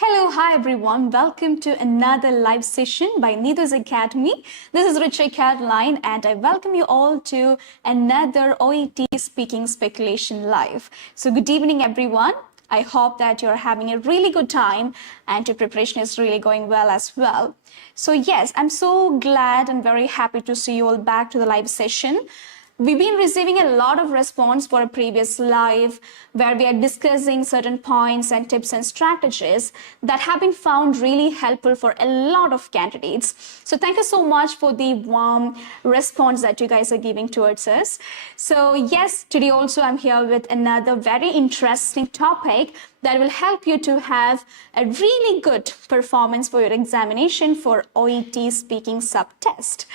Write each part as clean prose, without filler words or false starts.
Hello, hi everyone. Welcome to another live session by 𝐻𝐄𝐓 Academy. This is 𝗁𝐿 and I welcome you all to another OET Speaking Speculation Live. So good evening everyone. I hope that you're having a really good time and your preparation is really going well as well. So yes, I'm so glad and very happy to see you all back to the live session. We've been receiving a lot of response for a previous live where we are discussing certain points and tips and strategies that have been found really helpful for a lot of candidates. So thank you so much for the warm response that you guys are giving towards us. So yes, today also I'm here with another very interesting topic that will help you to have a really good performance for your examination for OET speaking subtest.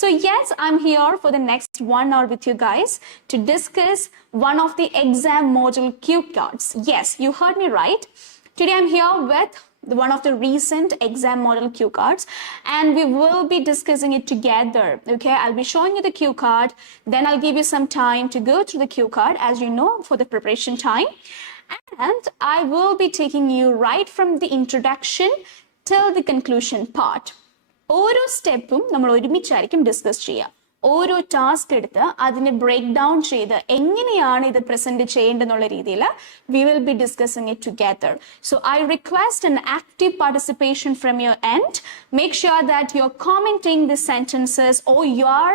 So yes, I'm here for the next 1 hour with you guys to discuss one of the exam module cue cards. Yes, you heard me right. Today I'm here with one of the recent exam model cue cards and we will be discussing it together. Okay, I'll be showing you the cue card, then I'll give you some time to go through the cue card, as you know, for the preparation time. And I will be taking you right from the introduction till the conclusion part. ഓരോ സ്റ്റെപ്പും നമ്മൾ ഒരുമിച്ചായിരിക്കും ഡിസ്കസ് ചെയ്യുക. ഓരോ ടാസ്ക് എടുത്ത് അതിനെ break down ചെയ്ത് എങ്ങനെയാണ് ഇത് പ്രസന്റ് ചെയ്യേണ്ടതെന്നുള്ള രീതിയിൽ we will be discussing it together. So I request an active participation from your end. Make sure that you're commenting the sentences or your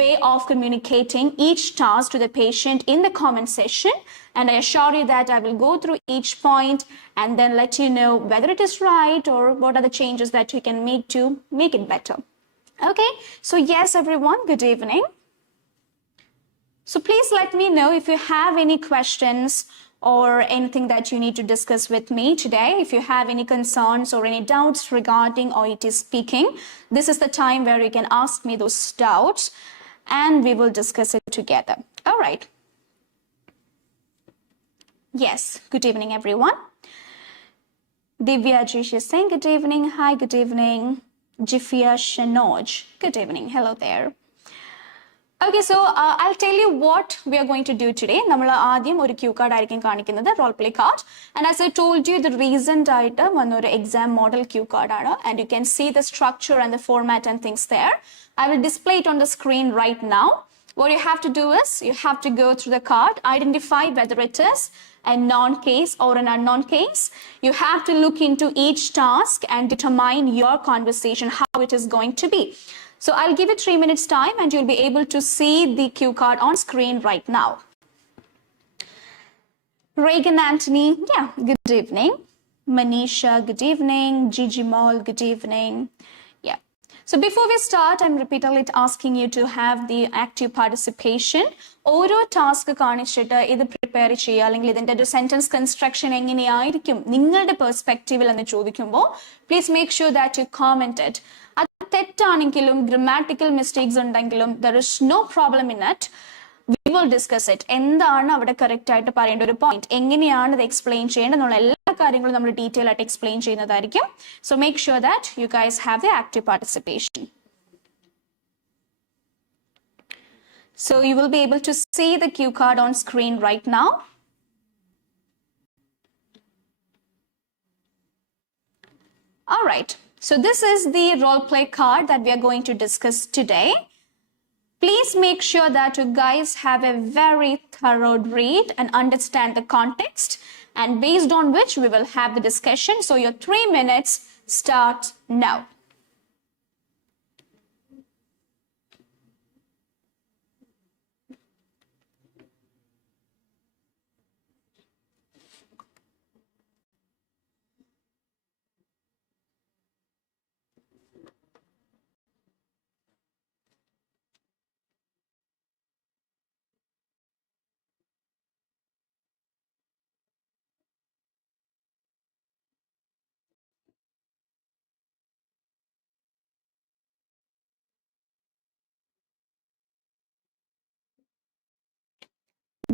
way of communicating each task to the patient in the comment section. And I assure you that I will go through each point and then let you know whether it is right or what are the changes that we can make to make it better. Okay, so yes, everyone, good evening. So please let me know if you have any questions or anything that you need to discuss with me today. If you have any concerns or any doubts regarding OET speaking, this is the time where you can ask me those doubts and we will discuss it together. All right. Yes, good evening, everyone. Divya Jish is saying good evening. Hi, good evening. Jifia Shanoj, good evening. Hello there. Okay, so I'll tell you what we are going to do today. നമ്മൾ ആദ്യം ഒരു Q card ആയിരിക്കും കാണിക്കുന്നത്, role play card. And as I told you, the recent ആയിട്ട് വന്ന ഒരു exam model cue card ആണ്. And you can see the structure and the format and things there. I will display it on the screen right now. What you have to do is, you have to go through the card, identify whether it is a non-case or an unknown case. You have to look into each task and determine your conversation, how it is going to be. So I'll give it 3 minutes time and you'll be able to see the cue card on screen right now. Reagan Anthony, yeah, good evening. Manisha, good evening. Gigi Mall, good evening. Yeah. So before we start, I'm repeatedly asking you to have the active participation. ഓരോ ടാസ്ക് കാണിച്ചിട്ട് ഇത് പ്രിപ്പയർ ചെയ്യുക, അല്ലെങ്കിൽ ഇതിൻ്റെ ഒരു sentence construction എങ്ങനെയായിരിക്കും നിങ്ങളുടെ പെർസ്പെക്റ്റീവിൽ എന്ന് ചോദിക്കുമ്പോൾ please make sure that you comment it. അത് തെറ്റാണെങ്കിലും ഗ്രാമാറ്റിക്കൽ മിസ്റ്റേക്സ് ഉണ്ടെങ്കിലും there is no problem in it. We will discuss it. എന്താണ് അവിടെ കറക്റ്റ് ആയിട്ട് പറയേണ്ട ഒരു പോയിന്റ്, എങ്ങനെയാണ് ഇത് എക്സ്പ്ലെയിൻ ചെയ്യേണ്ടത് എന്നുള്ള എല്ലാ കാര്യങ്ങളും നമ്മൾ ഡീറ്റെയിൽ ആയിട്ട് എക്സ്പ്ലെയിൻ ചെയ്യുന്നതായിരിക്കും. So make sure that you guys have the active participation. So you will be able to see the cue card on screen right now. All right. So this is the role play card that we are going to discuss today. Please make sure that you guys have a very thorough read and understand the context, and based on which we will have the discussion. So your 3 minutes start now.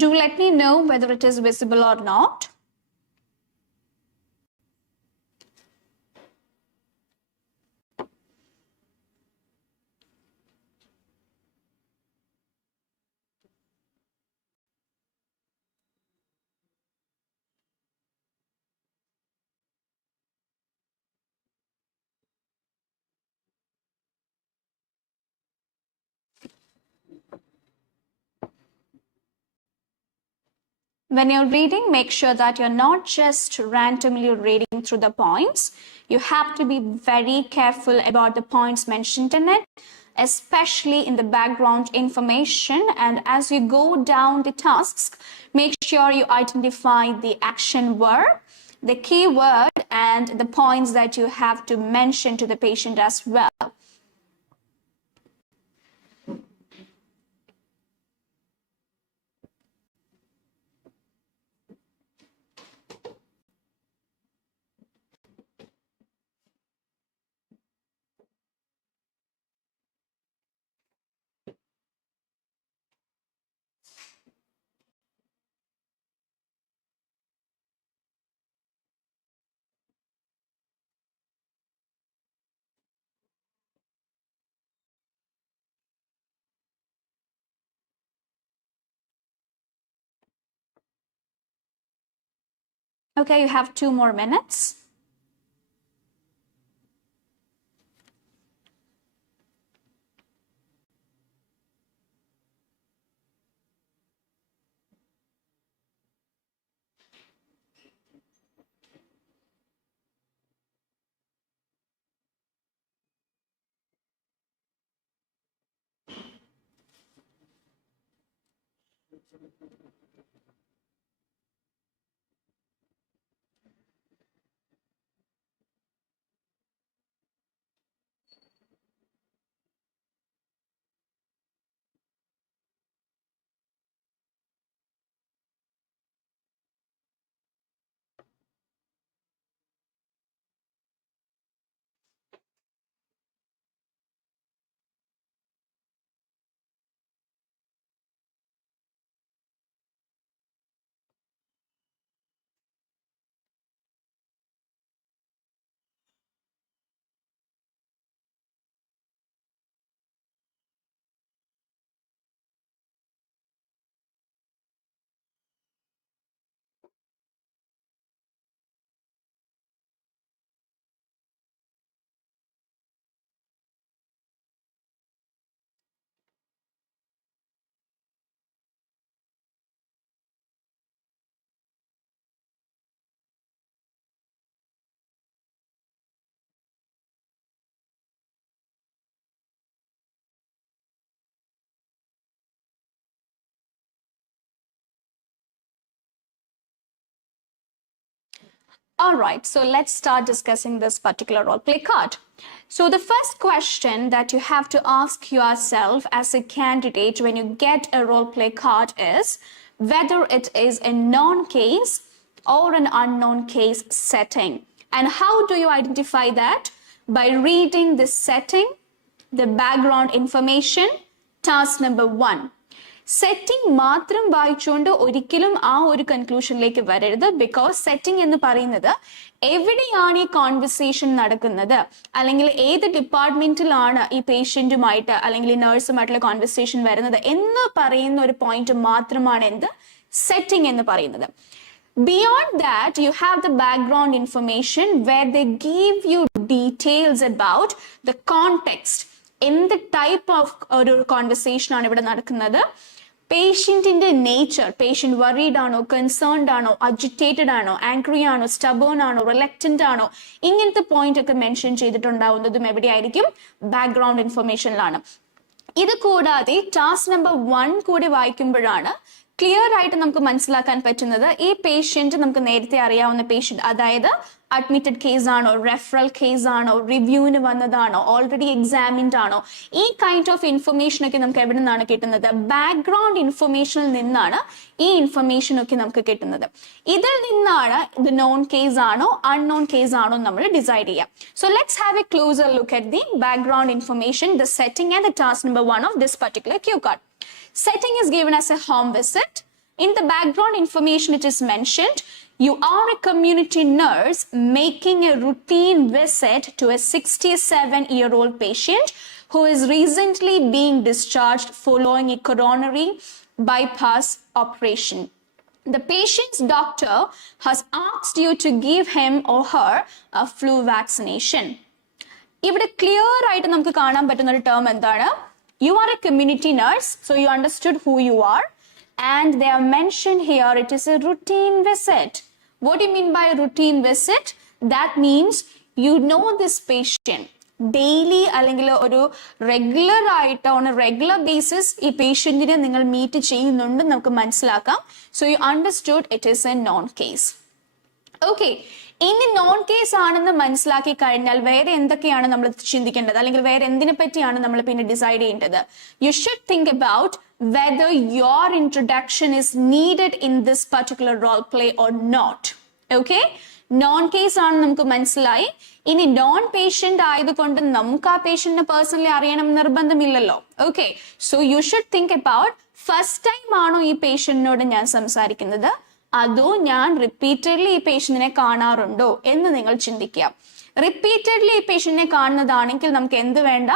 Do let me know whether it is visible or not. When you're reading, make sure that you're not just randomly reading through the points. You have to be very careful about the points mentioned in it, especially in the background information. And as you go down the tasks, make sure you identify the action verb, the keyword, and the points that you have to mention to the patient as well. Okay, you have 2 more minutes. All right, so let's start discussing this particular role play card. So the first question that you have to ask yourself as a candidate when you get a role play card is whether it is a known case or an unknown case setting. And how do you identify that? By reading the setting, the background information, task number 1. സെറ്റിംഗ് മാത്രം വായിച്ചുകൊണ്ട് ഒരിക്കലും ആ ഒരു കൺക്ലൂഷനിലേക്ക് വരരുത്. Because setting എന്ന് പറയുന്നത് എവിടെയാണ് ഈ കോൺവെർസേഷൻ നടക്കുന്നത്, അല്ലെങ്കിൽ ഏത് ഡിപ്പാർട്ട്മെന്റിലാണ് ഈ പേഷ്യന്റുമായിട്ട് അല്ലെങ്കിൽ ഈ നഴ്സുമായിട്ടുള്ള കോൺവെർസേഷൻ വരുന്നത് എന്ന് പറയുന്ന ഒരു പോയിന്റ് മാത്രമാണ് എന്ത് സെറ്റിംഗ് എന്ന് പറയുന്നത്. Beyond that, you have the background information where they give you details about the context. In the type of ഒരു കോൺവെർസേഷൻ ആണ് ഇവിടെ നടക്കുന്നത്. പേഷ്യന്റിന്റെ നേച്ചർ, പേഷ്യന്റ് വറീഡ് ആണോ, കൺസേൺഡ് ആണോ, അജിറ്റേറ്റഡ് ആണോ, ആംഗ്രി ആണോ, സ്റ്റബേൺ ആണോ, റിലക്റ്റന്റ് ആണോ, ഇങ്ങനത്തെ പോയിന്റ് ഒക്കെ മെൻഷൻ ചെയ്തിട്ടുണ്ടാവുന്നതും എവിടെയായിരിക്കും? ബാക്ക്ഗ്രൗണ്ട് ഇൻഫർമേഷനിലാണ്. ഇത് കൂടാതെ ടാസ്ക് നമ്പർ 1 കൂടി വായിക്കുമ്പോഴാണ് ക്ലിയർ ആയിട്ട് നമുക്ക് മനസ്സിലാക്കാൻ പറ്റുന്നത് ഈ പേഷ്യന്റ് നമുക്ക് നേരത്തെ അറിയാവുന്ന പേഷ്യന്റ്, അതായത് അഡ്മിറ്റഡ് കേസ് ആണോ, റെഫറൽ കേസ് ആണോ, റിവ്യൂവിന് വന്നതാണോ, ഓൾറെഡി എക്സാമിൻഡ് ആണോ, ഈ കൈൻഡ് ഓഫ് ഇൻഫർമേഷൻ ഒക്കെ നമുക്ക് എവിടെ നിന്നാണ് കിട്ടുന്നത്? ബാക്ക്ഗ്രൗണ്ട് ഇൻഫർമേഷനിൽ നിന്നാണ് ഈ ഇൻഫർമേഷൻ ഒക്കെ നമുക്ക് കിട്ടുന്നത്. ഇതിൽ നിന്നാണ് ഇത് നോൺ കേസ് ആണോ അൺനോൺ കേസ് ആണോ നമ്മൾ ഡിസൈഡ് ചെയ്യാം. So let's have A closer look at the background information, the setting and the task number 1 of this particular cue card. Setting is given as a home visit. In the background information, it is mentioned you are a community nurse making a routine visit to a 67-year-old patient who is recently being discharged following a coronary bypass operation. The patient's doctor has asked you to give him or her a flu vaccination. ഇവിടെ ക്ലിയർ ആയിട്ട് നമുക്ക് കാണാൻ പറ്റുന്ന ഒരു ടേം എന്താണ്? You are a community nurse, so you understood who you are. and they are mentioned here, it is a routine visit. What do you mean by routine visit? That means you know this patient. Daily അല്ലെങ്കിൽ ഒരു റെഗുലർ ആയിട്ട് on A regular basis ഈ പേഷ്യന്റിനെ നിങ്ങൾ മീറ്റ് ചെയ്യുന്നുണ്ട് നമുക്ക് മനസ്സിലാക്കാം. So you understood it is A non case. Okay, ഇനി നോൺ കേസ് ആണെന്ന് മനസ്സിലാക്കി കഴിഞ്ഞാൽ വേറെ എന്തൊക്കെയാണ് നമ്മൾ ചിന്തിക്കേണ്ടത്, അല്ലെങ്കിൽ വേറെ എന്തിനെ പറ്റിയാണ് നമ്മൾ പിന്നെ ഡിസൈഡ് ചെയ്യേണ്ടത്? U should think about whether your introduction is needed in this particular role play or not. Okay, non case ആണ് നമുക്ക് മനസ്സിലായി. ഇനി നോൺ പേഷ്യന്റ് ആയതുകൊണ്ട് നമുക്ക് ആ പേഷ്യന്റിനെ പേഴ്സണലി അറിയണം നിർബന്ധമില്ലല്ലോ. Okay, so you should think about first time ആണോ ഈ പേഷ്യന്റിനോട് ഞാൻ സംസാരിക്കുന്നത്, അതോ ഞാൻ റിപ്പീറ്റഡ്ലി ഈ പേഷ്യന്റിനെ കാണാറുണ്ടോ എന്ന് നിങ്ങൾ ചിന്തിക്കുക. റിപ്പീറ്റഡ്ലി ഈ പേഷ്യന്റിനെ കാണുന്നതാണെങ്കിൽ നമുക്ക് എന്ത് വേണ്ട,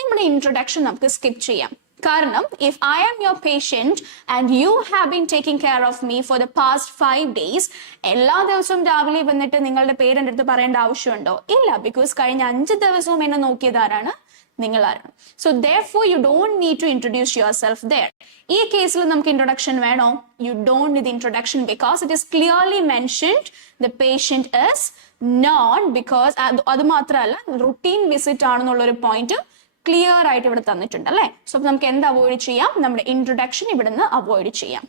നമ്മുടെ ഇൻട്രൊഡക്ഷൻ നമുക്ക് സ്കിപ്പ് ചെയ്യാം. കാരണം if I am your patient and you have been taking care of me for the past 5 days, എല്ലാ ദിവസവും രാവിലെ വന്നിട്ട് നിങ്ങളുടെ പേര് എൻ്റെ അടുത്ത് പറയേണ്ട ആവശ്യമുണ്ടോ? ഇല്ല, ബിക്കോസ് കഴിഞ്ഞ 5 ദിവസവും എന്നെ നോക്കിയതാരാണ്? നിങ്ങളാണ്. So therefore you don't need to introduce yourself there. ഈ കേസിൽ നമുക്ക് ഇൻട്രൊഡക്ഷൻ വേണോ? You don't need the introduction because it is clearly mentioned the patient is non, because അത് മാത്രമല്ല റൂട്ടീൻ വിസിറ്റ് ആണെന്നുള്ളൊരു പോയിന്റ് ക്ലിയർ ആയിട്ട് ഇവിടെ തന്നിട്ടുണ്ട് അല്ലേ. സോ നമുക്ക് എന്ത് അവോയ്ഡ് ചെയ്യാം? നമ്മുടെ ഇൻട്രൊഡക്ഷൻ ഇവിടുന്ന് അവോയ്ഡ് ചെയ്യാം.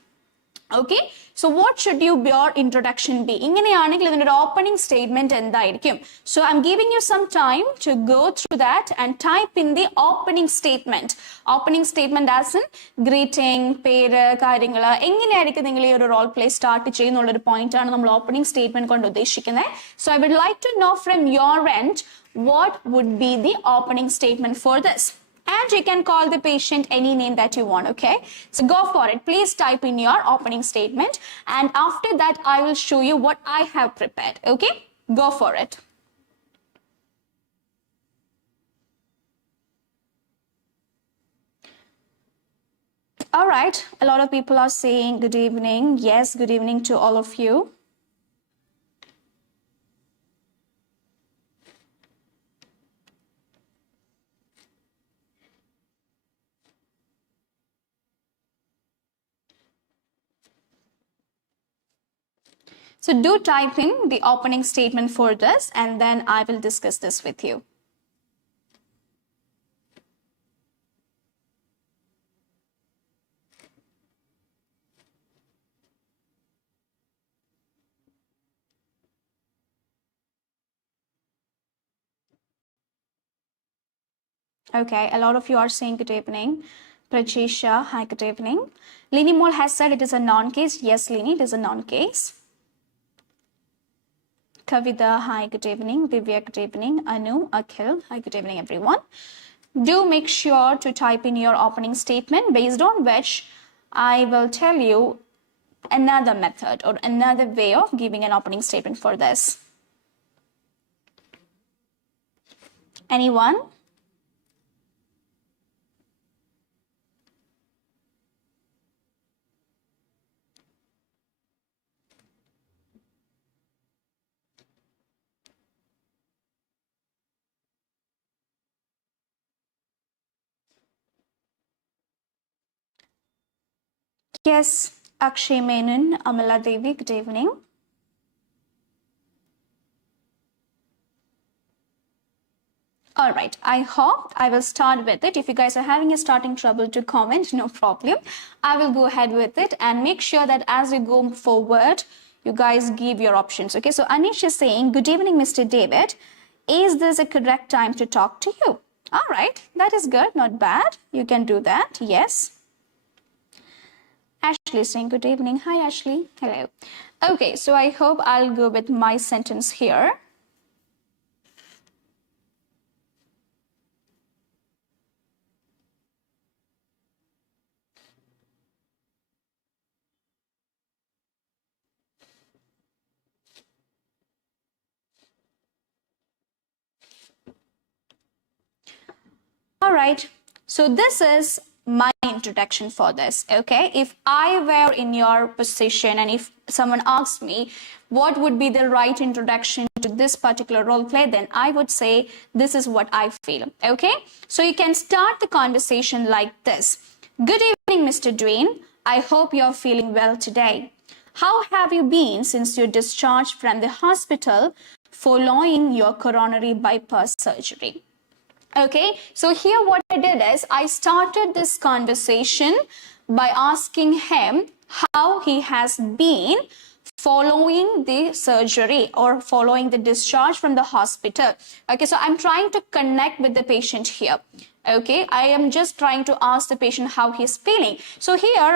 Okay, so what should your introduction be? ഇങ്ങനെയാണെങ്കിൽ ഇതിന്റെ ഒരു ഓപ്പണിംഗ് സ്റ്റേറ്റ്മെന്റ് എന്തായിരിക്കും? So I am giving you some time to go through that and type in the opening statement. Opening statement as in greeting, പേര്, കാര്യങ്ങൾ എങ്ങനെയായിരിക്കും നിങ്ങൾ ഈ ഒരു റോൾ പ്ലേ സ്റ്റാർട്ട് ചെയ്യുന്നുള്ളൊരു പോയിന്റ് ആണ് നമ്മൾ ഓപ്പണിംഗ് സ്റ്റേറ്റ്മെന്റ് കൊണ്ട് ഉദ്ദേശിക്കുന്നത്. So I would like to know from your end what would be the opening statement for this, and you can call the patient any name that you want. Okay, so go for it. Please type in your opening statement, and after that I will show you what I have prepared. Okay, go for it. All right, a lot of people are saying good evening. Yes, good evening to all of you. So do type in the opening statement for this, and then I will discuss this with you. Okay, a lot of you are saying good evening. Pracisha, hi, good evening. Lini Mol has said it is a non-case. Yes, Lini, it is a non-case. Kavita, hi, good evening. Divya, good evening. Anu, Akhil, hi, good evening, everyone. Do make sure to type in your opening statement, based on which I will tell you another method or another way of giving an opening statement for this. Anyone? Yes, Akshay Menon, Amala Devi, good evening. All right, I hope I will start with it. If you guys are having a starting trouble to comment, no problem. I will go ahead with it and make sure that as we go forward, you guys give your options. Okay, so Anish is saying, good evening, Mr. David. Is this a correct time to talk to you? All right, that is good, not bad. You can do that, yes. Ashley is saying, good evening. Hi, Ashley. Hello. Okay, so I hope I'll go with my sentence here. All right, so this is my introduction for this. Okay, if I were in your position and if someone asked me what would be the right introduction to this particular role play, then I would say this is what I feel. Okay, so you can start the conversation like this. Good evening, Mr. Dwayne. I hope you're feeling well today. How have you been since your discharge from the hospital following your coronary bypass surgery? Okay, so here what I did is I started this conversation by asking him how he has been following the surgery or following the discharge from the hospital. Okay, so I'm trying to connect with the patient here. Okay, I am just trying to ask the patient how he's feeling. So here,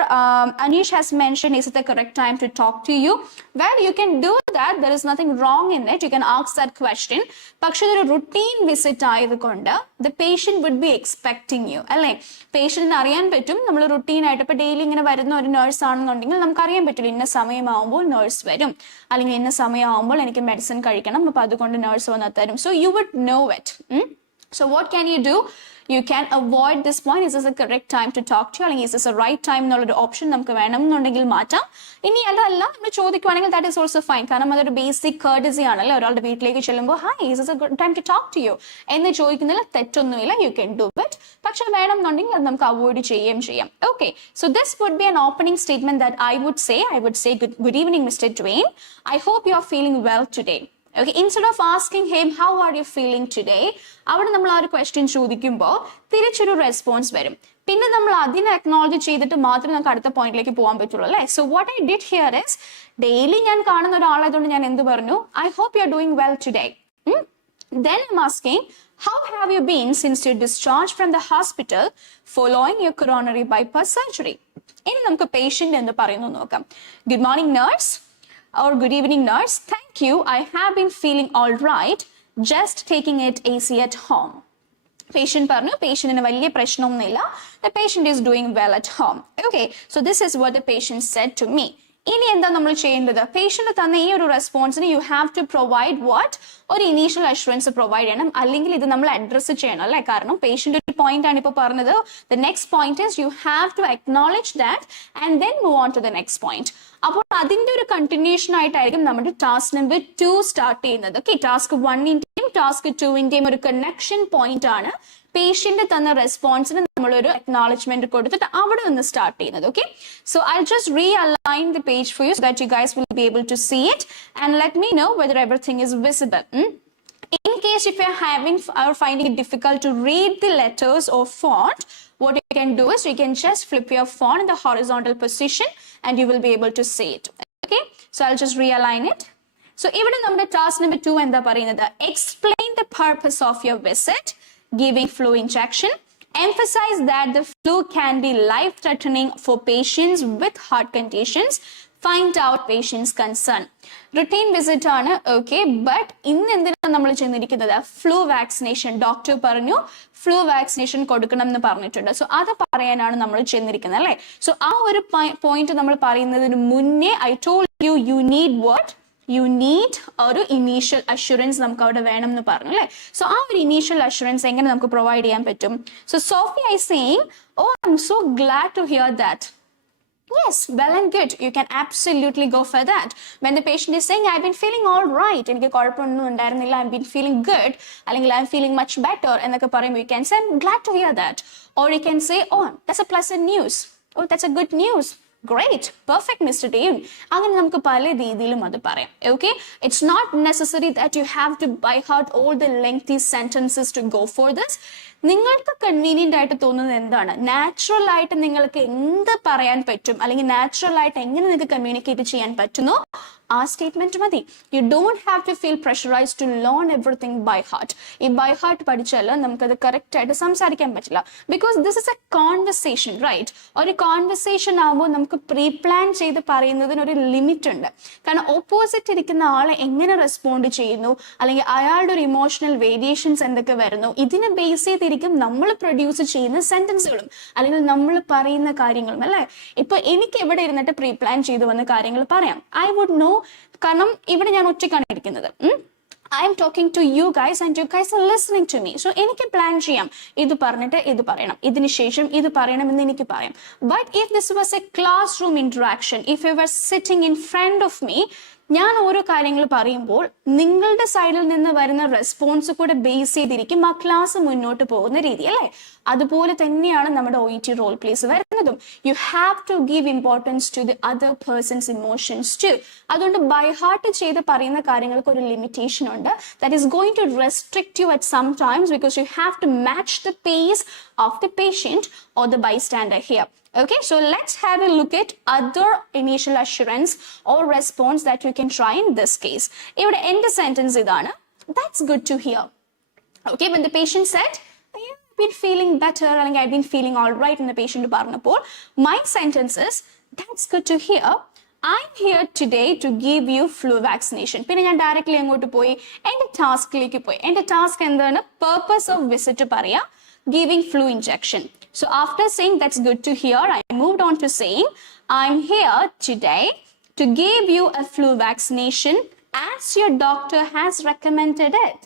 Anish has mentioned, is it the correct time to talk to you? Well, you can do that. There is nothing wrong in it. You can ask that question. പക്ഷേ ഒരു routine visit ആയതുകൊണ്ട് the patient would be expecting you. അല്ലേ? പേഷ്യന്റിന് അറിയാൻ പറ്റും നമ്മൾ routine ആയിട്ട് ഇപ്പോൾ ഡെയിലി ഇങ്ങനെ വരുന്ന ഒരു nurse ആണെന്നുണ്ടെങ്കിൽ നമുക്ക് അറിയാൻ പറ്റില്ല ഇന്ന സമയമാവുമ്പോൾ nurse വരും അല്ലെങ്കിൽ ഇന്ന സമയമാവുമ്പോൾ എനിക്ക് മെഡിസിൻ കഴിക്കണം അപ്പോൾ അതുകൊണ്ട് nurse വന്ന് തരും. So you would know it. So what can you do? You can avoid this point. Is this a correct time to talk to you? Or is this a right time? എന്നുള്ളൊരു ഓപ്ഷൻ നമുക്ക് വേണമെന്നുണ്ടെങ്കിൽ മാറ്റാം. ഇനി അതല്ല നമ്മൾ ചോദിക്കുവാണെങ്കിൽ that is also fine. കാരണം അതൊരു ബേസിക് courtesy ആണല്ലേ ഒരാളുടെ വീട്ടിലേക്ക് ചെല്ലുമ്പോൾ hi, is this a good time to talk to you? എന്ന് ചോദിക്കുന്നതിൽ തെറ്റൊന്നുമില്ല. You can do it. പക്ഷെ വേണമെന്നുണ്ടെങ്കിൽ അത് നമുക്ക് അവോയ്ഡ് ചെയ്യുകയും ചെയ്യാം. Okay, so this would be an opening statement that I would say good evening Mr. Dwayne. I hope you are feeling well today. Okay, instead of asking him how are you feeling today, അവിടെ നമ്മൾ ആ ഒരു ക്വസ്റ്റ്യൻ ചോദിക്കുമ്പോൾ തിരിച്ചൊരു റെസ്പോൺസ് വരും. പിന്നെ നമ്മൾ അതിനെ അക്നോളജ് ചെയ്തിട്ട് മാത്രമേ നമുക്ക് അടുത്ത പോയിന്റിലേക്ക് പോകാൻ പറ്റുള്ളൂ അല്ലേ. So what I did here is daily ഞാൻ കാണുന്ന ഒരാളായതുകൊണ്ട് ഞാൻ എന്ത് പറഞ്ഞു I hope you are doing well today. Then I'm asking, how have you been since your discharge from the hospital following your coronary bypass surgery? ഇനി നമുക്ക് പേഷ്യന്റ് എന്ന് പറയുന്നു നോക്കാം. Good morning nurse. Or good evening nurse, thank you, I have been feeling all right, just taking it easy at home. Patient പറഞ്ഞു പേഷ്യന്റിന് വലിയ പ്രശ്നമൊന്നുമില്ല, the patient is doing well at home. Okay, so this is what the patient said to me. ഇനി എന്താ നമ്മൾ ചെയ്യേണ്ടത്? പേഷ്യന്റ് തന്ന ഈ ഒരു റെസ്പോൺസിന് you have to provide what ഒരു ഇനീഷ്യൽ അഷുറൻസ് പ്രൊവൈഡ് ചെയ്യണം, അല്ലെങ്കിൽ ഇത് നമ്മൾ അഡ്രസ് ചെയ്യണം അല്ലെ. കാരണം പേഷ്യന്റ് ഒരു പോയിന്റ് ആണ് ഇപ്പോൾ പറഞ്ഞത്. The next point is you have to acknowledge that and then move on to the next point. അപ്പോൾ അതിന്റെ ഒരു കണ്ടിന്യൂഷൻ ആയിട്ടായിരിക്കും നമ്മുടെ ടാസ്ക് നമ്പർ 2 സ്റ്റാർട്ട് ചെയ്യുന്നത്. ഓക്കെ, ടാസ്ക് 1ന്റെയും ടാസ്ക് 2ന്റെയും ഒരു കണക്ഷൻ പോയിന്റ് ആണ് പേഷ്യന്റ് തന്ന റെസ്പോൺസിന് നമ്മളൊരു അക്നോളജ്മെന്റ് കൊടുത്തിട്ട് അവിടെ നിന്ന് സ്റ്റാർട്ട് ചെയ്യുന്നത്. Okay, so I just realign the page for you so that you guys will be able to see it and let me know whether everything is visible. In case if you're finding it difficult to read the letters or font, what you can do is you can just flip your font in the horizontal position and you will be able to see it. Okay, so I'll just realign it. So ഇവിടെ നമ്മുടെ task number 2 എന്താ പറയുന്നത്? Explain the purpose of your visit, giving flu injection. Emphasize that the flu can be life-threatening for patients with heart conditions. Find out patient's concern. Routine visit ആണ്. Okay, but ഇന്ന് എന്തിനാണ് നമ്മൾ ചെന്നിരിക്കുന്നത്? Flu vaccination. Doctor പറഞ്ഞു flu vaccination കൊടുക്കണം എന്ന് പറഞ്ഞിട്ടുണ്ട്. സോ അത് പറയാനാണ് നമ്മൾ ചെന്നിരിക്കുന്നത് അല്ലേ. സോ ആ ഒരു പോയിന്റ് നമ്മൾ പറയുന്നതിന് മുന്നേ I told you you need what you need ഒരു ഇനീഷ്യൽ അഷുറൻസ് നമുക്ക് അവിടെ വേണം എന്ന് പറഞ്ഞു അല്ലേ. സോ ആ ഒരു ഇനീഷ്യൽ അഷുറൻസ് എങ്ങനെ നമുക്ക് പ്രൊവൈഡ് ചെയ്യാൻ പറ്റും? So Sophie I saying oh I am so glad to hear that. Yes, well and good. You can absolutely go for that. When the patient is saying, I've been feeling all right, എനിക്ക് കുഴപ്പമൊന്നും ഉണ്ടായിരുന്നില്ല, I've been feeling good, അല്ലെങ്കിൽ I'm feeling much better എന്നൊക്കെ പറയുമ്പോൾ you can say, I'm glad to hear that. Or you can say, oh, that's a pleasant news. Oh, that's a good news. Great, perfect Mr. Dave. അങ്ങനെ നമുക്ക് പല രീതിയിലും അത് പറയാം. Okay, it's not necessary that you have to by heart all the lengthy sentences to go for this. നിങ്ങൾക്ക് കൺവീനിയന്റ് ആയിട്ട് തോന്നുന്നത് എന്താണ്? നാച്ചുറൽ ആയിട്ട് നിങ്ങൾക്ക് എന്ത് പറയാൻ പറ്റും അല്ലെങ്കിൽ നാച്ചുറൽ ആയിട്ട് എങ്ങനെ നിങ്ങൾക്ക് കമ്മ്യൂണിക്കേറ്റ് ചെയ്യാൻ പറ്റുന്നോ ആ സ്റ്റേറ്റ്മെന്റ് മതി. You don't have to feel pressurised to learn everything by heart. ഈ ബൈ ഹാർട്ട് പഠിച്ചാൽ നമുക്കത് കറക്റ്റ് ആയിട്ട് സംസാരിക്കാൻ പറ്റില്ല. Because this is a conversation, right? ഒരു കോൺവെർസേഷൻ ആകുമ്പോൾ നമുക്ക് പ്രീ പ്ലാൻ ചെയ്ത് പറയുന്നതിന് ഒരു ലിമിറ്റ് ഉണ്ട്. കാരണം ഓപ്പോസിറ്റ് ഇരിക്കുന്ന ആളെ എങ്ങനെ റെസ്പോണ്ട് ചെയ്യുന്നു അല്ലെങ്കിൽ അയാളുടെ ഒരു ഇമോഷണൽ വേരിയേഷൻസ് എന്തൊക്കെ വരുന്നു, ഇതിനെ ബേസ് ചെയ്തിരിക്കും നമ്മൾ പ്രൊഡ്യൂസ് ചെയ്യുന്ന സെന്റൻസുകളും അല്ലെങ്കിൽ നമ്മൾ പറയുന്ന കാര്യങ്ങളും അല്ലേ. ഇപ്പൊ എനിക്ക് എവിടെ ഇരുന്നിട്ട് പ്രീ പ്ലാൻ ചെയ്തു വന്ന കാര്യങ്ങൾ പറയാം. ഐ വുഡ് നോ, കാരണം ഇവിടെ ഞാൻ ഒറ്റയ്ക്കാണ് ഇരിക്കുന്നത്. I am talking to you guys and you guys are listening to me. So എനിക്ക് പ്ലാൻ ചെയ്യാം, ഇത് പറഞ്ഞിട്ട് ഇത് പറയണം, ഇതിന് ശേഷം ഇത് പറയണം എന്ന് എനിക്ക് പറയാം. But if this was a classroom interaction, if you were sitting in front of me, ഞാൻ ഓരോ കാര്യങ്ങൾ പറയുമ്പോൾ നിങ്ങളുടെ സൈഡിൽ നിന്ന് വരുന്ന റെസ്പോൺസ് കൂടെ ബേസ് ചെയ്തിരിക്കും ആ ക്ലാസ് മുന്നോട്ട് പോകുന്ന രീതി അല്ലേ. അതുപോലെ തന്നെയാണ് നമ്മുടെ OET റോൾ പ്ലേസ് വരുന്നതും. You have to give importance to the other person's emotions too. അതുകൊണ്ട് ബൈ ഹാർട്ട് ചെയ്ത് പറയുന്ന കാര്യങ്ങൾക്ക് ഒരു ലിമിറ്റേഷൻ ഉണ്ട്. That is going to restrict you at some times because you have to match the pace of the patient or the bystander here. Okay, so let's have a look at other initial assurance or response that you can try in this case. Here the end sentence idana. That's good to hear. Okay, when the patient said, yeah, I've been feeling better, and I've been feeling all right, and the patient parnapol, my sentence is, that's good to hear. I'm here today to give you flu vaccination. Pinne ഞാൻ directly അങ്ങോട്ട് പോയി എൻ്റെ ടാസ്കിലേക്ക് പോയി. എൻ്റെ ടാസ്ക് എന്താണ്? Purpose of visit പറയാ, giving flu injection. So after saying that's good to hear, I moved on to saying, I'm here today to give you a flu vaccination as your doctor has recommended it.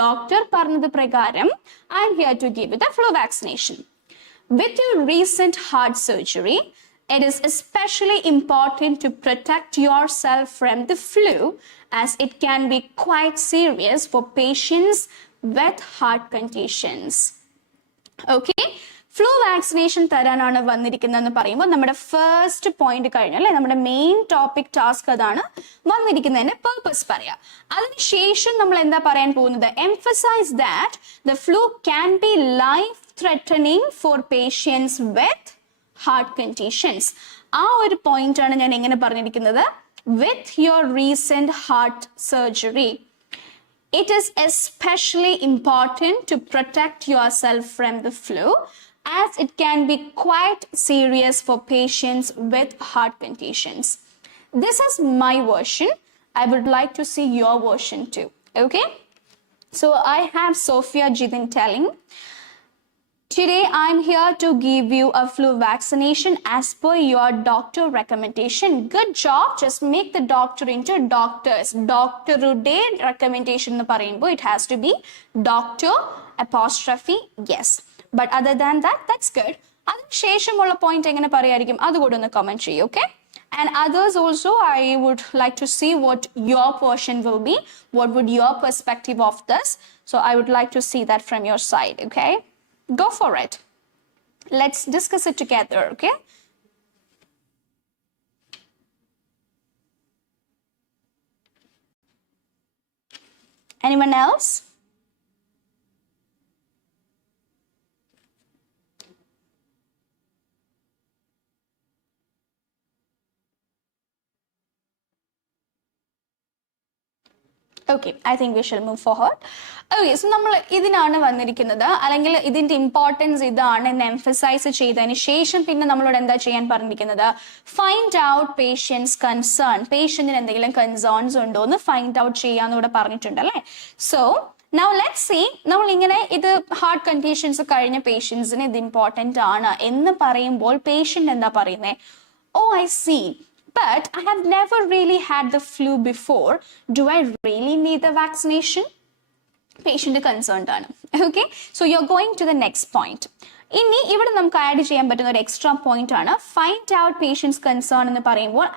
Doctor പറഞ്ഞത് പ്രകാരം I'm here to give you the flu vaccination. With your recent heart surgery, it is especially important to protect yourself from the flu as it can be quite serious for patients with heart conditions. Okay? Flu vaccination തരാനാണ് വന്നിരിക്കുന്നതെന്ന് പറയുമ്പോൾ നമ്മുടെ first point കഴിഞ്ഞു അല്ലെ, നമ്മുടെ main topic task അതാണ്. വന്നിരിക്കുന്നതിന്റെ പേർപ്പസ് പറയാം. അതിനുശേഷം നമ്മൾ എന്താ പറയാൻ പോകുന്നത്? Emphasise that the flu can be life threatening for patients with heart conditions. ആ ഒരു പോയിന്റ് ആണ് ഞാൻ എങ്ങനെ പറഞ്ഞിരിക്കുന്നത്? With your recent heart surgery, it is especially important to protect yourself from the flu as it can be quite serious for patients with heart conditions. This is my version. I would like to see your version too. Okay? So I have Sophia Jidin telling, today I'm here to give you a flu vaccination as per your doctor recommendation. Good job. Just make the doctor into doctors. Doctor-ude recommendation nu parayumbo it has to be doctor apostrophe yes. But other than that, that's good. Adhu sheshamulla point engane parayayirikkum adu kuda ഒന്ന് comment cheyu. Okay? And others also, I would like to see what your portion will be. What would your perspective of this? So I would like to see that from your side. Okay? Go for it. Let's discuss it together, okay? Anyone else? Okay, I think we shall move forward. Okay, so നമ്മൾ ഇതിനാണ് വന്നിരിക്കുന്നത്, അല്ലെങ്കിൽ ഇതിന്റെ ഇമ്പോർട്ടൻസ് ഇതാണ് എന്ന് എംഫസൈസ് ചെയ്തതിന് ശേഷം പിന്നെ നമ്മളോട് എന്താ ചെയ്യാൻ പറഞ്ഞിരിക്കുന്നത്? Find out patients concern. പേഷ്യന്റിന് എന്തെങ്കിലും കൺസേൺസ് ഉണ്ടോ എന്ന് ഫൈൻഡ് ഔട്ട് ചെയ്യാന്ന് ഇവിടെ പറഞ്ഞിട്ടുണ്ട് അല്ലേ. സോ now let's see, നമ്മൾ ഇങ്ങനെ ഇത് ഹാർട്ട് കണ്ടീഷൻസ് കഴിഞ്ഞ പേഷ്യൻസിന് ഇത് ഇമ്പോർട്ടന്റ് ആണ് എന്ന് പറയുമ്പോൾ പേഷ്യന്റ് എന്താ പറയുന്നത്? Oh, I see. But I have never really had the flu before. Do I really need the vaccination? Patient concerned ആണ്. Okay? So you're going to the next point. ഇനി ഇവിടെ നമുക്ക് ആഡ് ചെയ്യാൻ പറ്റുന്ന ഒരു എക്സ്ട്രാ പോയിന്റ് ആണ് ഫൈൻഡ് ഔട്ട് പേഷ്യൻസ് കൺസേൺ എന്ന് പറയുമ്പോൾ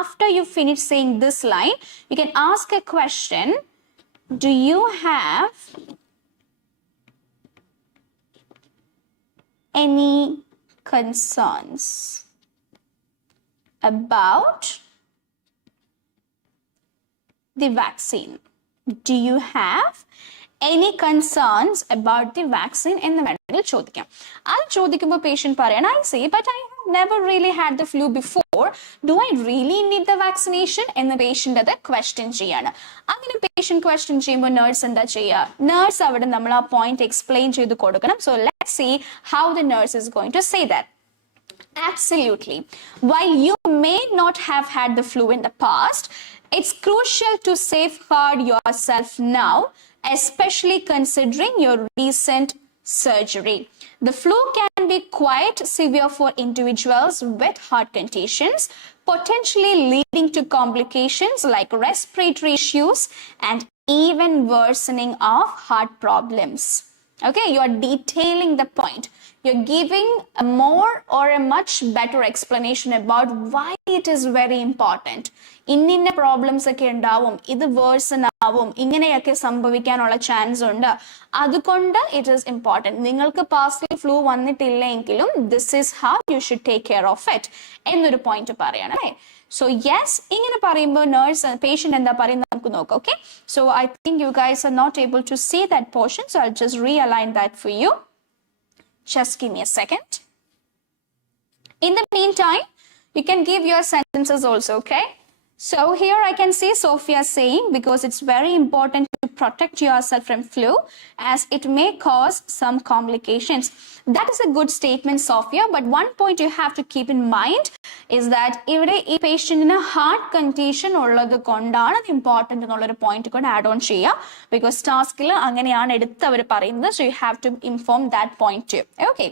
after you finish saying this line, you can ask a question. Do you have any concerns about the vaccine? Do you have any concerns about the vaccine in the medical ചോദിക്കാം. അത് ചോദിക്കുമ്പോൾ പേഷ്യന്റ് പറയണം I say but I have never really had the flu before. Do I really need the vaccination? എന്ന് പേഷ്യന്റ് അത് ക്വസ്റ്റ്യൻ ചെയ്യാണ്. അങ്ങനെ patient question ചെയ്യുമ്പോൾ നേഴ്സ് എന്താ ചെയ്യുക? നേഴ്സ് അവിടെ നമ്മൾ ആ പോയിന്റ് എക്സ്പ്ലെയിൻ ചെയ്ത് കൊടുക്കണം. So let's see how the nurse is going to say that. Absolutely. While you may not have had the flu in the past, it's crucial to safeguard yourself now, especially considering your recent surgery. The flu can be quite severe for individuals with heart conditions, potentially leading to complications like respiratory issues and even worsening of heart problems. Okay, you are detailing the point. You're giving a more or a much better explanation about why it is very important. Inninna problems ഒക്കെ ഉണ്ടാവും, ഇത് worsen ആവും, ഇങ്ങനെയൊക്കെ സംഭവിക്കാനുള്ള chance ഉണ്ട്. അതുകൊണ്ട് it is important. നിങ്ങൾക്ക് personal flu വന്നിട്ടില്ലെങ്കിലും this is how you should take care of it എന്നൊരു പോയിന്റ് പറയണം അല്ലേ. സോ യെസ്, ഇങ്ങനെ പറയുമ്പോൾ നേഴ്സ് പേഷ്യൻ്റ് എന്താ പറയുന്നത് നമുക്ക് നോക്കാം. Okay, so I think you guys are not able to see that portion, so I just realign that for you. Just give me a second. In the meantime, you can give your sentences also, okay? So here I can see Sophia saying, because it's very important to protect yourself from flu as it may cause some complications. That is a good statement, Sophia, but one point you have to keep in mind is that ഇവിടെ ഈ പേഷ്യന്റിന് heart condition ഉള്ളത് കൊണ്ടാണ് അത് ഇമ്പോർട്ടൻ്റ് എന്നുള്ളൊരു പോയിന്റ് കൂടെ add on ചെയ്യുക. ബിക്കോസ് ടാസ്കിൽ അങ്ങനെയാണ് എടുത്ത് അവർ പറയുന്നത്. So you have to inform that point too. Okay,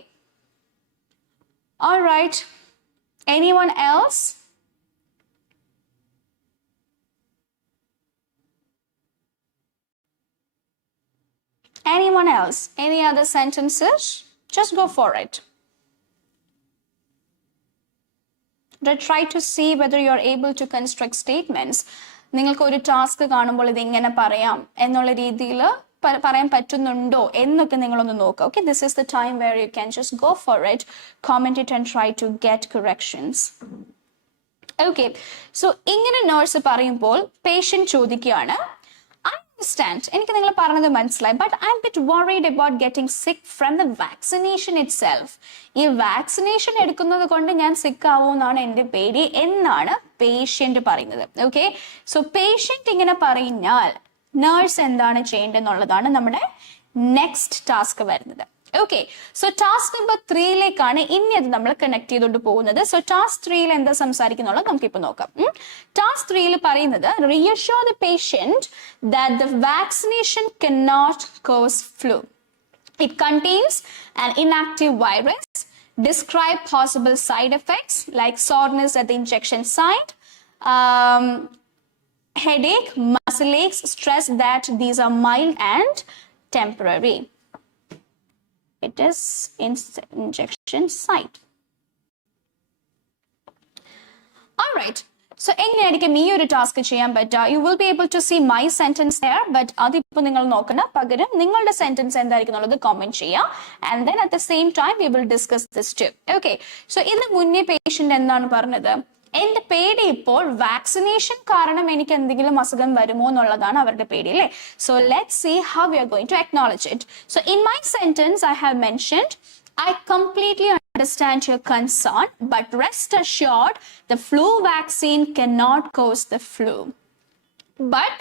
alright, anyone else? Anyone else? Any other sentences? Just go for it. Try to see whether you're able to construct statements. നിങ്ങൾക്ക് ഒരു ടാസ്ക് കാണുമ്പോൾ ഇത് എങ്ങനെ പറയാം എന്നുള്ള രീതിയിൽ പറയാൻ പറ്റുന്നുണ്ടോ എന്നൊക്കെ നിങ്ങളൊന്ന് നോക്കുക. Okay, this is the time wear you can just go for it, comment it and try to get corrections. Okay, so ഇങ്ങനെ നേഴ്സ് പറയുമ്പോൾ പേഷ്യന്റ് ചോദിക്കുകയാണ്, എനിക്ക് നിങ്ങൾ പറഞ്ഞത് മനസ്സിലായി, but I M bit worried about getting sick from the vaccination itself. ഈ വാക്സിനേഷൻ എടുക്കുന്നത് കൊണ്ട് ഞാൻ സിക്ക് ആവുമെന്നാണ് എൻ്റെ പേടി എന്നാണ് പേഷ്യന്റ് പറയുന്നത്. ഓക്കെ, സോ പേഷ്യന്റ് ഇങ്ങനെ പറഞ്ഞാൽ നേഴ്സ് എന്താണ് ചെയ്യേണ്ടതെന്നുള്ളതാണ് നമ്മുടെ നെക്സ്റ്റ് ടാസ്ക് വരുന്നത്. ഓക്കെ, സോ ടാസ്ക് നമ്പർ 3ലേക്കാണ് ഇനി അത് നമ്മൾ കണക്ട് ചെയ്തുകൊണ്ട് പോകുന്നത്. സോ ടാസ്ക് 3ൽ എന്താ സംസാരിക്കുന്നുള്ളത് നമുക്കിപ്പോൾ നോക്കാം. ടാസ്ക് 3ൽ പറയുന്നത് reassure the patient that the vaccination cannot cause flu. It contains an inactive virus. Describe possible side effects like soreness at the injection site, headache, muscle aches, stress that these are mild and temporary. It is injection site. All right. So എങ്ങനെയായിരിക്കും ഈ ഒരു ടാസ്ക് ചെയ്യാൻ പറ്റുക? You will be able to see my sentence there, but അതിപ്പോൾ നിങ്ങൾ നോക്കണം. പകരം നിങ്ങളുടെ സെന്റൻസ് എന്തായിരിക്കും എന്നുള്ളത് കമന്റ് ചെയ്യുക. And then at the same time we will discuss this too. Okay. So ഇതിന് മുന്നേ പേഷ്യന്റ് എന്താണ് പറഞ്ഞത്? എന്റെ പേടി ഇപ്പോൾ വാക്സിനേഷൻ കാരണം എനിക്ക് എന്തെങ്കിലും അസുഖം വരുമോ എന്നുള്ളതാണ് അവരുടെ പേടി അല്ലേ. So let's see how we are going to acknowledge it. So in my sentence I have mentioned, I completely understand your concern, but rest assured the flu vaccine cannot cause the flu. But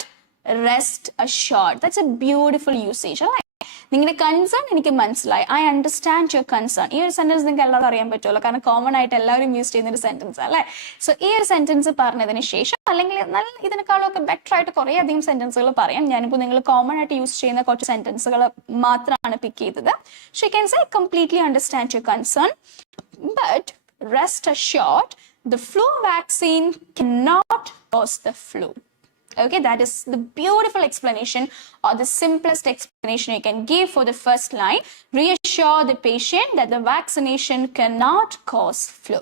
rest assured, that's a beautiful usage, right? നിങ്ങളുടെ കൺസേൺ എനിക്ക് മനസ്സിലായി. I understand your concern. ഈ ഒരു സെന്റൻസ് നിങ്ങൾക്ക് എല്ലാവരും അറിയാൻ പറ്റുമല്ലോ, കാരണം കോമൺ ആയിട്ട് എല്ലാവരും യൂസ് ചെയ്യുന്ന ഒരു സെന്റൻസ് അല്ലേ. സോ ഈ ഒരു സെന്റൻസ് പറഞ്ഞതിന് ശേഷം, അല്ലെങ്കിൽ നല്ല ഇതിനേക്കാളൊക്കെ ബെറ്റർ ആയിട്ട് കുറേ അധികം സെന്റൻസുകൾ പറയാം. ഞാനിപ്പോൾ നിങ്ങൾ കോമൺ ആയിട്ട് യൂസ് ചെയ്യുന്ന കുറച്ച് സെന്റൻസുകൾ മാത്രമാണ് പിക്ക് ചെയ്തത്. So you can say completely understand your concern, but rest assured the flu vaccine cannot cause the flu. Okay, that is the beautiful explanation or the simplest explanation you can give for the first line. Reassure the patient that the vaccination cannot cause flu.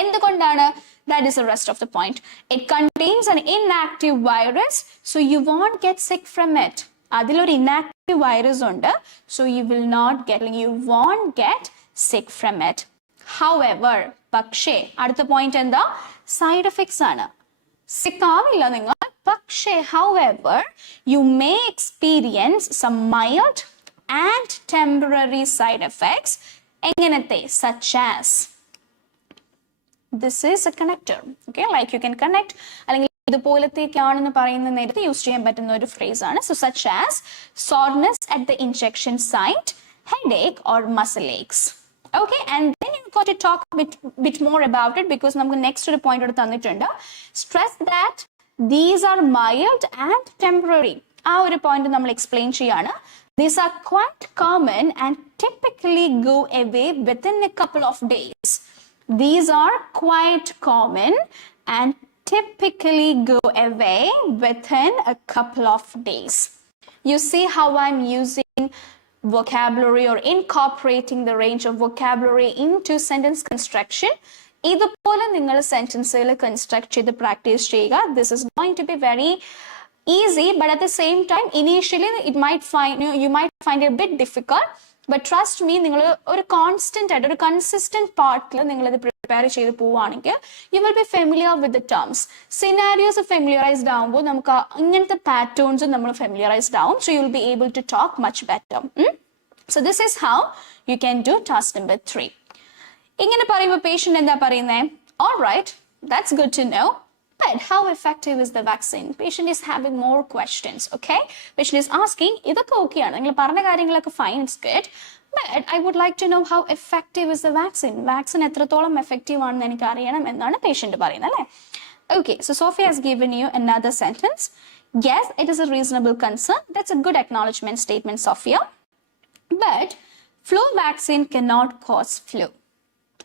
എന്തുകൊണ്ടാണ്? That is the rest of the point. It contains an inactive virus, so you won't get sick from it. അതിലൊരു inactive virus ഉണ്ട്, so you won't get sick from it. However, പക്ഷേ അടുത്ത പോയിന്റ് എന്താ? Side effects ആണ്. സിക്ക് ആവില്ല നിങ്ങൾ, പക്ഷേ however you may experience some mild and temporary side effects. എങ്ങനത്തെ? such as, this is a connector, okay, like you can connect, അല്ലെങ്കിൽ ഇതുപോലത്തേക്കാണെന്ന് പറയുന്ന നേരത്തെ യൂസ് ചെയ്യാൻ പറ്റുന്ന ഒരു ഫ്രേസ് ആണ്. so such as soreness at the injection site, headache or muscle aches. Okay, and then you've got to talk a bit more about it, because നമുക്ക് next ഒരു point എടുത്ത് തന്നിട്ടുണ്ട്. Stress that these are mild and temporary. ആ ഒരു പോയിന്റ് നമ്മൾ എക്സ്പ്ലെയിൻ ചെയ്യാണ്. These are quite common and typically go away within a couple of days. These are quite common and typically go away within a couple of days. You see how I'm using vocabulary or incorporating the range of vocabulary into sentence construction. ഇതുപോലെ നിങ്ങൾ സെന്റൻസുകൾ construct ചെയ്ത് practice ചെയ്യുക. This is going to be very easy, but at the same time, initially you might find it a bit difficult. But trust me, നിങ്ങൾ ഒരു കോൺസ്റ്റന്റ് ആയിട്ട് ഒരു കൺസിസ്റ്റന്റ് പാർട്ടിൽ നിങ്ങൾ ഇത് പ്രിപ്പയർ ചെയ്ത് പോവുകയാണെങ്കിൽ you will be familiar with the terms. Scenarios familiarised ആകുമ്പോൾ നമുക്ക് ഇങ്ങനത്തെ പാറ്റേൺസും നമ്മൾ ഫെമിലിയറൈസ്ഡ് ആവും. So you will be able to talk much better. So this is how you can do task number 3. ഇങ്ങനെ പറയുമ്പോൾ പേഷ്യന്റ് എന്താ പറയുന്നത്? All right, that's good to know. But how effective is the vaccine? Patient is having more questions, okay? Patient is asking, ഇതൊക്കെ ഓക്കെയാണ്, നിങ്ങൾ പറഞ്ഞ കാര്യങ്ങളൊക്കെ fine, it's good. But I would like to know how effective is the vaccine. Vaccine എത്രത്തോളം effective ആണെന്ന് എനിക്ക് അറിയണം എന്നാണ് patient പറയുന്നത്, അല്ലേ? Okay, so Sophia has given you another sentence. Yes, it is a reasonable concern. That's a good acknowledgement statement, Sophia. But flu vaccine cannot cause flu.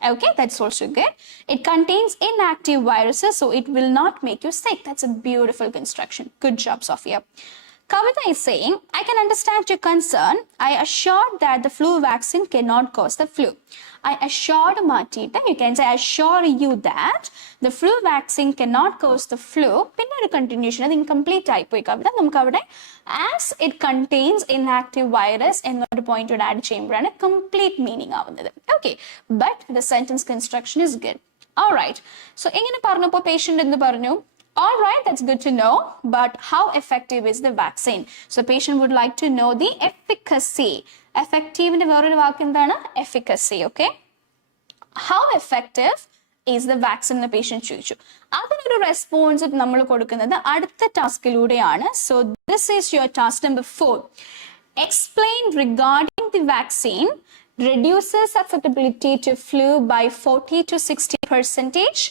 Okay, that's also good. It contains inactive viruses, so it will not make you sick. That's a beautiful construction. Good job, Sophia. Kavita is saying, I can understand your concern. I assured that the flu vaccine cannot cause the flu. I assured Matita, you can say, I assure you that the flu vaccine cannot cause the flu. Pinna a continuation, അത് incomplete ആയിപ്പോയി കവിത. നമുക്ക് അവിടെ as it contains inactive virus എന്നൊരു point ഇവിടെ add ചെയ്യുമ്പോഴാണ് complete meaning ആവുന്നത്. Okay, but the sentence construction is good. All right. So എങ്ങനെ പറഞ്ഞപ്പോൾ patient എന്ത് പറഞ്ഞു? All right, that's good to know, but how effective is the vaccine? So patient would like to know the efficacy. Effective in the വേറൊരു വാക്ക് എന്താണ്? Efficacy, okay? How effective is the vaccine? The patient ചോദിച്ചു. അതിനൊരു റെസ്പോൺസ് നമ്മൾ കൊടുക്കുന്നത് അടുത്ത ടാസ്കിലൂടെയാണ്. So this is your task number 4. Explain regarding the vaccine reduces susceptibility to flu by 40 to 60%.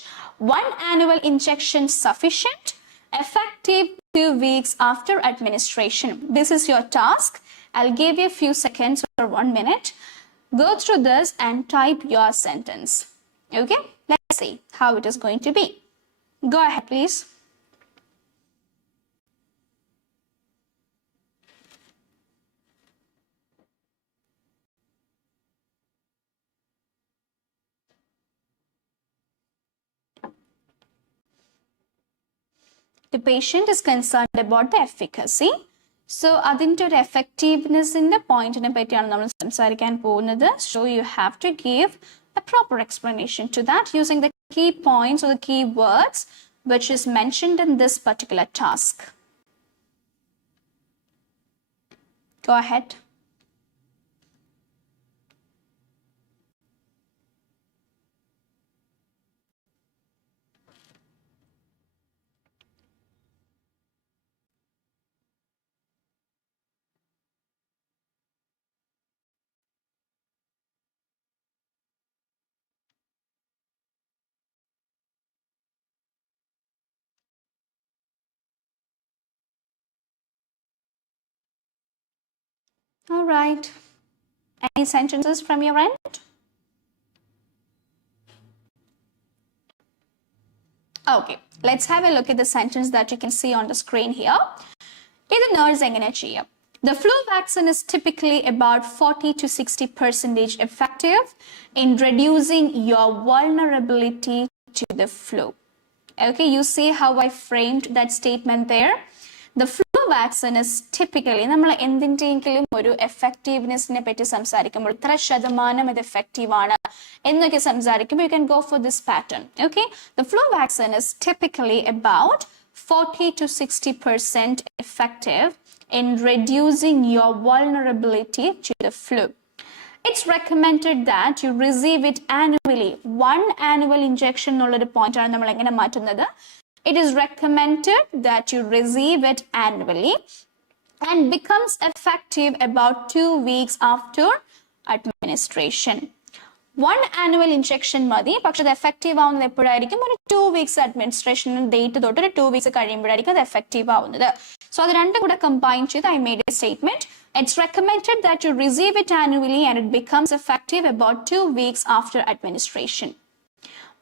One annual injection sufficient, effective 2 weeks after administration. This is your task. I'll give you a few seconds or 1 minute. Go through this and type your sentence. Okay, let's see how it is going to be. Go ahead, please. The patient is concerned about the efficacy. So, അതിൻ്റെ ഒരു effectiveness-ന്റെ പോയിന്റിനെ പറ്റിയാണ് നമ്മൾ സംസാരിക്കാൻ പോകുന്നത്. So, you have to give a proper explanation to that using the key points or the key words which is mentioned in this particular task. Go ahead. All right. Any sentences from your end? Okay, let's have a look at the sentence that you can see on the screen here. ഇത് nurse എങ്ങനെ ചെയ്യാം? The flu vaccine is typically about 40 to 60% effective in reducing your vulnerability to the flu. Okay, you see how I framed that statement there? The flu vaccine is typically, നമ്മൾ എന്തിൻ്റെയെങ്കിലും ഒരു എഫക്റ്റീവ്നെസ്സിനെ പറ്റി സംസാരിക്കുമ്പോൾ ഇത്ര ശതമാനം ഇത് എഫക്റ്റീവ് ആണ് എന്നൊക്കെ സംസാരിക്കുമ്പോൾ you can go for this pattern. Okay, the flu vaccine is typically about 40 to 60% effective in reducing your vulnerability to the flu. It's recommended that you receive it annually. One annual injection എന്നുള്ളൊരു പോയിന്റ് ആണ് നമ്മൾ എങ്ങനെ മാറ്റുന്നത്? It is recommended that you receive it annually and becomes effective about 2 weeks after administration. One annual injection മതി, പക്ഷെ അത് എഫക്റ്റീവ് ആവുന്നത് എപ്പോഴായിരിക്കും? ഒരു 2 weeks administration ഡേറ്റ് തൊട്ട് ഒരു 2 weeks കഴിയുമ്പോഴായിരിക്കും അത് എഫക്റ്റീവ് ആവുന്നത്. സോ അത് രണ്ടും കൂടെ കമ്പൈൻ ചെയ്ത് I made a statement. It's recommended that you receive it annually and it becomes effective about 2 weeks after administration.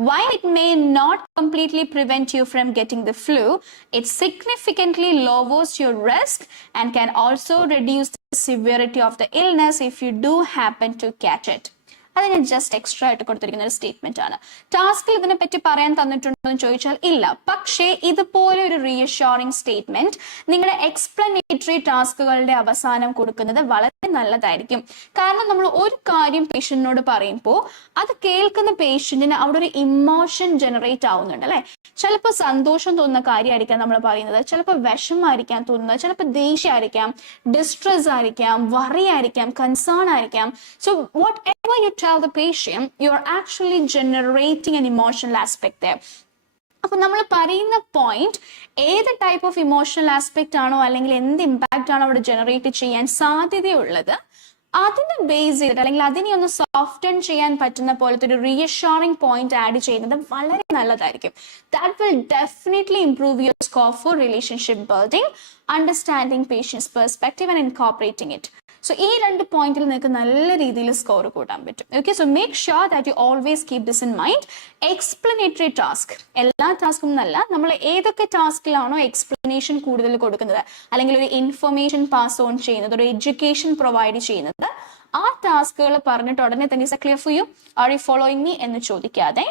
While it may not completely prevent you from getting the flu, it significantly lowers your risk and can also reduce the severity of the illness if you do happen to catch it. അത് ഞാൻ just extra ആയിട്ട് കൊടുത്തിരിക്കുന്ന ഒരു സ്റ്റേറ്റ്മെന്റ് ആണ്. ടാസ്കിൽ ഇതിനെ പറ്റി പറയാൻ തന്നിട്ടുണ്ടോ എന്ന് ചോദിച്ചാൽ ഇല്ല. പക്ഷേ ഇതുപോലെ ഒരു റീഅഷ്യൂറിംഗ് സ്റ്റേറ്റ്മെന്റ് നിങ്ങളുടെ എക്സ്പ്ലനേറ്ററി ടാസ്കുകളുടെ അവസാനം കൊടുക്കുന്നത് വളരെ നല്ലതായിരിക്കും. കാരണം നമ്മൾ ഒരു കാര്യം പേഷ്യന്റിനോട് പറയുമ്പോൾ അത് കേൾക്കുന്ന പേഷ്യന്റിന് അവിടെ ഒരു ഇമോഷൻ ജനറേറ്റ് ആവുന്നുണ്ട് അല്ലെ. ചിലപ്പോൾ സന്തോഷം തോന്നുന്ന കാര്യമായിരിക്കാം നമ്മൾ പറയുന്നത്, ചിലപ്പോൾ വിഷമായിരിക്കാം തോന്നുന്നത്, ചിലപ്പോൾ ദേഷ്യമായിരിക്കാം, ഡിസ്ട്രെസ് ആയിരിക്കാം, വറി ആയിരിക്കാം, കൺസേൺ ആയിരിക്കാം. So what ever you tell the patient you are actually generating an emotional aspect there. അപ്പൊ നമ്മൾ പറയുന്ന പോയിന്റ് ഏത് ടൈപ്പ് ഓഫ് ഇമോഷണൽ ആസ്പെക്ട് ആണോ അല്ലെങ്കിൽ എന്ത് ഇമ്പാക്റ്റ് ആണോ അവിടെ ജനറേറ്റ് ചെയ്യാൻ സാധ്യതയുള്ളത് അതിനെ ബേസ് ചെയ്തിട്ട് അല്ലെങ്കിൽ അതിനെ ഒന്ന് സോഫ്റ്റൻ ചെയ്യാൻ പറ്റുന്ന പോലത്തെ ഒരു റീഅഷ്യൂറിംഗ് പോയിന്റ് ആഡ് ചെയ്യുന്നത് വളരെ നല്ലതായിരിക്കും. That will definitely improve your score for relationship building, understanding patient's perspective and incorporating it. So ഈ 2 പോയിന്റിൽ നിങ്ങൾക്ക് നല്ല രീതിയിൽ സ്കോർ കൂട്ടാൻ പറ്റും. Okay, so make sure that you always keep this in mind. Explanatory task എല്ലാ ടാസ്കും എന്നല്ല, നമ്മൾ ഏതൊക്കെ ടാസ്കിലാണോ എക്സ്പ്ലനേഷൻ കൂടുതൽ കൊടുക്കുന്നത് അല്ലെങ്കിൽ ഒരു ഇൻഫർമേഷൻ പാസ് ഓൺ ചെയ്യുന്നത്, ഒരു എഡ്യൂക്കേഷൻ പ്രൊവൈഡ് ചെയ്യുന്നത്, ആ ടാസ്കുകൾ പറഞ്ഞിട്ട് ഉടനെ തന്നെ is clear for you, are you following me എന്ന് ചോദിക്കാതെ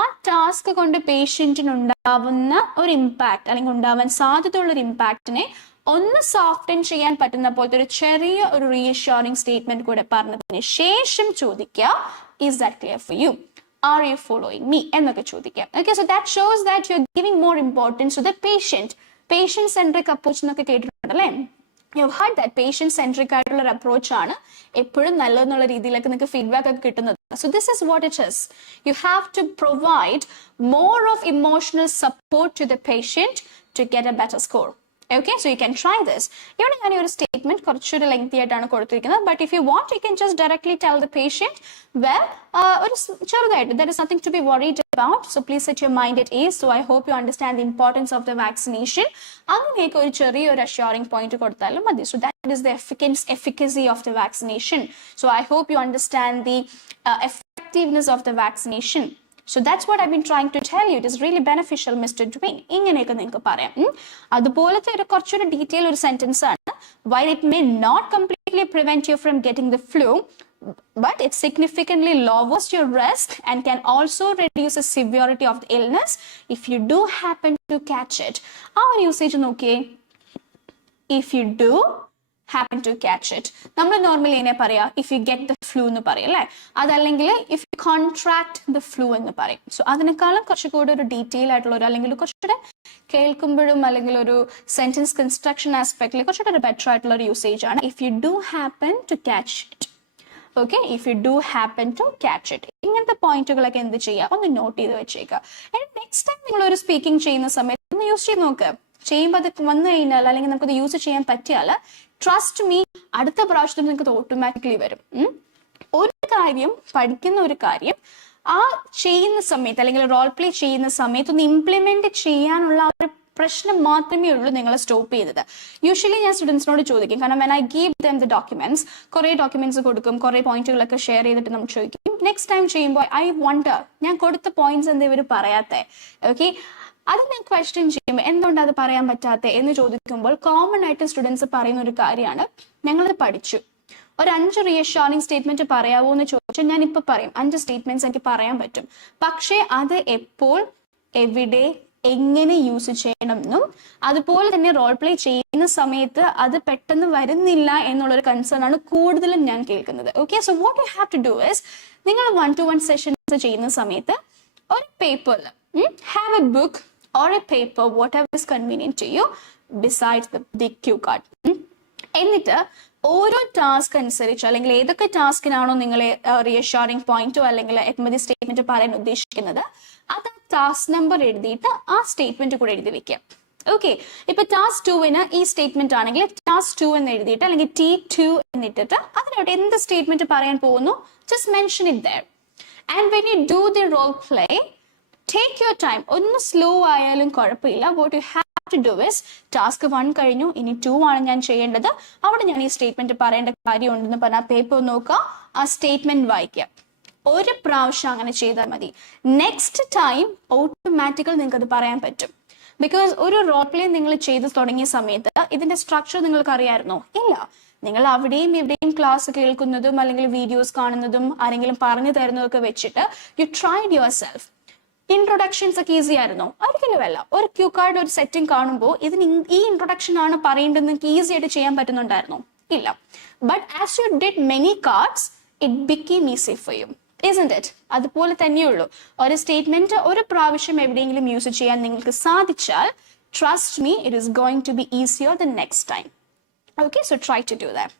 ആ ടാസ്ക് കൊണ്ട് പേഷ്യന്റിന് ഉണ്ടാവുന്ന ഒരു ഇമ്പാക്ട് അല്ലെങ്കിൽ ഉണ്ടാവാൻ സാധ്യതയുള്ള ഒരു ഇമ്പാക്റ്റിനെ ഒന്ന് സോഫ്റ്റൻ ചെയ്യാൻ പറ്റുന്ന പോലത്തെ ഒരു ചെറിയ ഒരു റീഅഷ്യൂറിംഗ് സ്റ്റേറ്റ്മെന്റ് കൂടെ പറഞ്ഞതിന് ശേഷം ചോദിക്കുക, is that clear for you, are you following me എന്നൊക്കെ ചോദിക്കാം. Okay, so that shows that you are giving more importance to the patient. Patient centric approach എന്നൊക്കെ കേട്ടിട്ടുണ്ട് അല്ലേ. You had that patient centric ആയിട്ടുള്ള ഒരു അപ്രോച്ച് ആണ് എപ്പോഴും നല്ലതെന്നുള്ള രീതിയിലൊക്കെ നിങ്ങൾക്ക് ഫീഡ്ബാക്ക് ഒക്കെ കിട്ടുന്നത്. So this is what it is. You have to provide more of emotional support to the patient to get a better score. Okay, so you can try this. Even if your statement കുറച്ചൊരു lengthy ആയിട്ടാണ് കൊടുത്തിരിക്കുന്നത്, but if you want, you can just directly tell the patient, well, ചെറുതായിട്ട്, there is nothing to be worried about. So please set your mind at ease. So I hope you understand the importance of the vaccination. അങ്ങനെയൊക്കെ ഒരു ചെറിയൊരു assuring point കൊടുത്താലും മതി. So that is the efficacy of the vaccination. So I hope you understand the effectiveness of the vaccination. So that's what I've been trying to tell you. It is really beneficial, Mr. Dwayne. ഇങ്ങനെയൊക്കെ നിങ്ങൾക്ക് പറയാം. അതുപോലത്തെ ഒരു കുറച്ചൊരു ഡീറ്റെയിൽ ഒരു സെന്റൻസ് ആണ്. While it may not completely prevent you from getting the flu, but it significantly lowers your risk and can also reduce the severity of the illness if you do happen to catch it. Our usage നോക്കിയേ, if you do happen to catch it. നമ്മൾ normally എങ്ങനെ പറയാ, if you get the flu എന്ന് പറയും അല്ലെ, അതല്ലെങ്കിൽ if you contract the flu എന്ന് പറയും. സോ അതിനേക്കാളും കുറച്ചുകൂടി ഒരു ഡീറ്റെയിൽ ആയിട്ടുള്ള ഒരു അല്ലെങ്കിൽ കുറച്ചുകൂടെ കേൾക്കുമ്പോഴും അല്ലെങ്കിൽ ഒരു സെന്റൻസ് കൺസ്ട്രക്ഷൻ ആസ്പെക്ടിൽ കുറച്ചുകൂടെ ഒരു ബെറ്റർ ആയിട്ടുള്ള ഒരു യൂസേജ് ആണ് if you do happen to catch it. Okay, if you do happen to catch it. ഇങ്ങനത്തെ പോയിന്റുകളൊക്കെ എന്ത് ചെയ്യുക, ഒന്ന് നോട്ട് ചെയ്ത് വെച്ചേക്കുക. നെക്സ്റ്റ് ടൈം നിങ്ങൾ ഒരു സ്പീക്കിംഗ് ചെയ്യുന്ന സമയത്ത് ഒന്ന് യൂസ് ചെയ്ത് നോക്കുക. ചെയ്യുമ്പോൾ അത് വന്നു കഴിഞ്ഞാൽ അല്ലെങ്കിൽ നമുക്കത് യൂസ് ചെയ്യാൻ പറ്റിയാൽ ട്രസ്റ്റ് മീ, അടുത്ത പ്രാവശ്യത്തിൽ നിങ്ങൾക്ക് ഓട്ടോമാറ്റിക്കലി വരും. ഒരു കാര്യം പഠിക്കുന്ന ഒരു കാര്യം ആ ചെയ്യുന്ന സമയത്ത് അല്ലെങ്കിൽ റോൾ പ്ലേ ചെയ്യുന്ന സമയത്ത് ഒന്ന് ഇംപ്ലിമെന്റ് ചെയ്യാനുള്ള ഒരു പ്രശ്നം മാത്രമേ ഉള്ളൂ നിങ്ങളെ സ്റ്റോപ്പ് ചെയ്തത്. യൂഷ്വലി ഞാൻ സ്റ്റുഡൻസിനോട് ചോദിക്കും, കാരണം when I give them the documents, കുറേ ഡോക്യുമെന്റ്സ് കൊടുക്കും, കുറേ പോയിന്റുകളൊക്കെ ഷെയർ ചെയ്തിട്ട് നമ്മൾ ചോദിക്കും നെക്സ്റ്റ് ടൈം ചെയ്യുമ്പോൾ ഐ വണ്ടർ ഞാൻ കൊടുത്ത പോയിന്റ്സ് എന്താ ഇവർ പറയാത്തെ. ഓക്കെ, അത് ഞാൻ ക്വസ്റ്റ്യൻ ചെയ്യുമ്പോൾ എന്തുകൊണ്ട് അത് പറയാൻ പറ്റാത്ത എന്ന് ചോദിക്കുമ്പോൾ കോമൺ ആയിട്ട് സ്റ്റുഡൻസ് പറയുന്ന ഒരു കാര്യമാണ്, ഞങ്ങളത് പഠിച്ചു, ഒരു 5 റീഅഷ്യൂറിംഗ് സ്റ്റേറ്റ്മെന്റ് പറയാവോ എന്ന് ചോദിച്ചാൽ ഞാൻ ഇപ്പൊ പറയും 5 സ്റ്റേറ്റ്മെന്റ്സ് എനിക്ക് പറയാൻ പറ്റും. പക്ഷേ അത് എപ്പോൾ, എവിടെ, എങ്ങനെ യൂസ് ചെയ്യണം എന്നും അതുപോലെ തന്നെ റോൾ പ്ലേ ചെയ്യുന്ന സമയത്ത് അത് പെട്ടെന്ന് വരുന്നില്ല എന്നുള്ളൊരു കൺസേൺ ആണ് കൂടുതലും ഞാൻ കേൾക്കുന്നത്. Okay, so what you have to do is, നിങ്ങൾ 1-to-1 സെഷൻസ് ചെയ്യുന്ന സമയത്ത് ഒരു പേപ്പറിൽ have a book or a paper, whatever is convenient to you, besides the cue card. എന്നിട്ട് ഓരോ ടാസ്ക് അനുസരിച്ച് അല്ലെങ്കിൽ ഏതൊക്കെ ടാസ്കിനാണോ നിങ്ങൾ റീഅഷ്യൂറിംഗ് പോയിന്റോ അല്ലെങ്കിൽ എക്മതി സ്റ്റേറ്റ്മെന്റ് പറയാൻ ഉദ്ദേശിക്കുന്നത് അത് ടാസ്ക് നമ്പർ എഴുതിയിട്ട് ആ സ്റ്റേറ്റ്മെന്റ് കൂടെ എഴുതി വെക്കാം. ഓക്കെ, ഇപ്പൊ ടാസ്ക് 2-ന് ഈ സ്റ്റേറ്റ്മെന്റ് ആണെങ്കിൽ ടാസ്ക് 2 എന്ന് എഴുതിയിട്ട് അല്ലെങ്കിൽ T2 എന്നിട്ടിട്ട് അതിനോട് എന്ത് സ്റ്റേറ്റ്മെന്റ് പറയാൻ പോകുന്നു just mention it there. And when you do the role play, take your time. ഒന്ന് സ്ലോ ആയാലും കുഴപ്പമില്ല. What you have to do is, task 1 കഴിഞ്ഞു, ഇനി 2 ആണ് ഞാൻ ചെയ്യേണ്ടത്, അവിടെ ഞാൻ ഈ സ്റ്റേറ്റ്മെന്റ് പറയേണ്ട കാര്യം ഉണ്ടെന്ന് പറഞ്ഞാൽ പേപ്പർ നോക്കുക, ആ സ്റ്റേറ്റ്മെന്റ് വായിക്കുക. ഒരു പ്രാവശ്യം അങ്ങനെ ചെയ്താൽ മതി. നെക്സ്റ്റ് ടൈം ഓട്ടോമാറ്റിക്കൽ നിങ്ങൾക്ക് അത് പറയാൻ പറ്റും. ബിക്കോസ് ഒരു റോൾ പ്ലേ നിങ്ങൾ ചെയ്ത് തുടങ്ങിയ സമയത്ത് ഇതിന്റെ സ്ട്രക്ചർ നിങ്ങൾക്ക് അറിയാമായിരുന്നോ? ഇല്ല. നിങ്ങൾ അവിടെയും ഇവിടെയും ക്ലാസ് കേൾക്കുന്നതും അല്ലെങ്കിൽ വീഡിയോസ് കാണുന്നതും ആരെങ്കിലും പറഞ്ഞു തരുന്നതൊക്കെ വെച്ചിട്ട് you tried your self. Introductions ഒക്കെ ഈസി ആയിരുന്നോ? ഒരിക്കലുമല്ല. ഒരു ക്യൂ കാർഡ് ഒരു സെറ്റിംഗ് കാണുമ്പോൾ ഇതിന് ഈ ഇൻട്രൊഡക്ഷൻ ആണ് പറയേണ്ടത് നിങ്ങൾക്ക് ഈസി ആയിട്ട് ചെയ്യാൻ പറ്റുന്നുണ്ടായിരുന്നോ? ഇല്ല. But as you did many cards it became easy for you, isn't it? അതുപോലെ തന്നെയുള്ളൂ. ഒരു സ്റ്റേറ്റ്മെന്റ് ഒരു പ്രാവശ്യം എവിടെയെങ്കിലും യൂസ് ചെയ്യാൻ നിങ്ങൾക്ക് സാധിച്ചാൽ trust me, it is going to be easier the next time. Okay, so try to do that.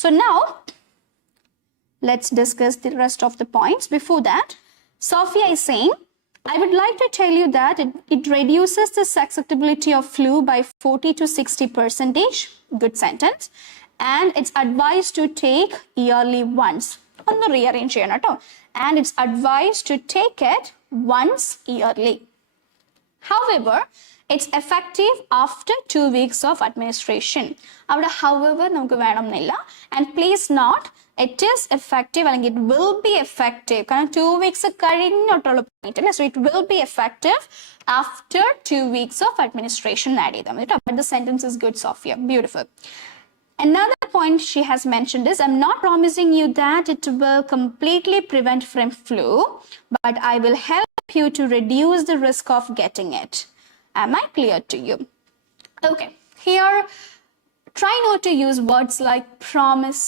So now let's discuss the rest of the points. Before that, Sophia is saying, I would like to tell you that it reduces the susceptibility of flu by 40 to 60%. Good sentence. And it's advised to take yearly once. On the rearrange here, and it's advised to take it once yearly. However, it's effective after 2 weeks of administration. However, and please note, it is effective and it will be effective. 2 weeks so it will be effective after 2 weeks of administration. But the sentence is good, Sophia. Beautiful. Another point she has mentioned is, I'm not promising you that it will completely prevent from flu, but I will help you to reduce the risk of getting it. Am I clear to you? Okay, here try not to use words like promise,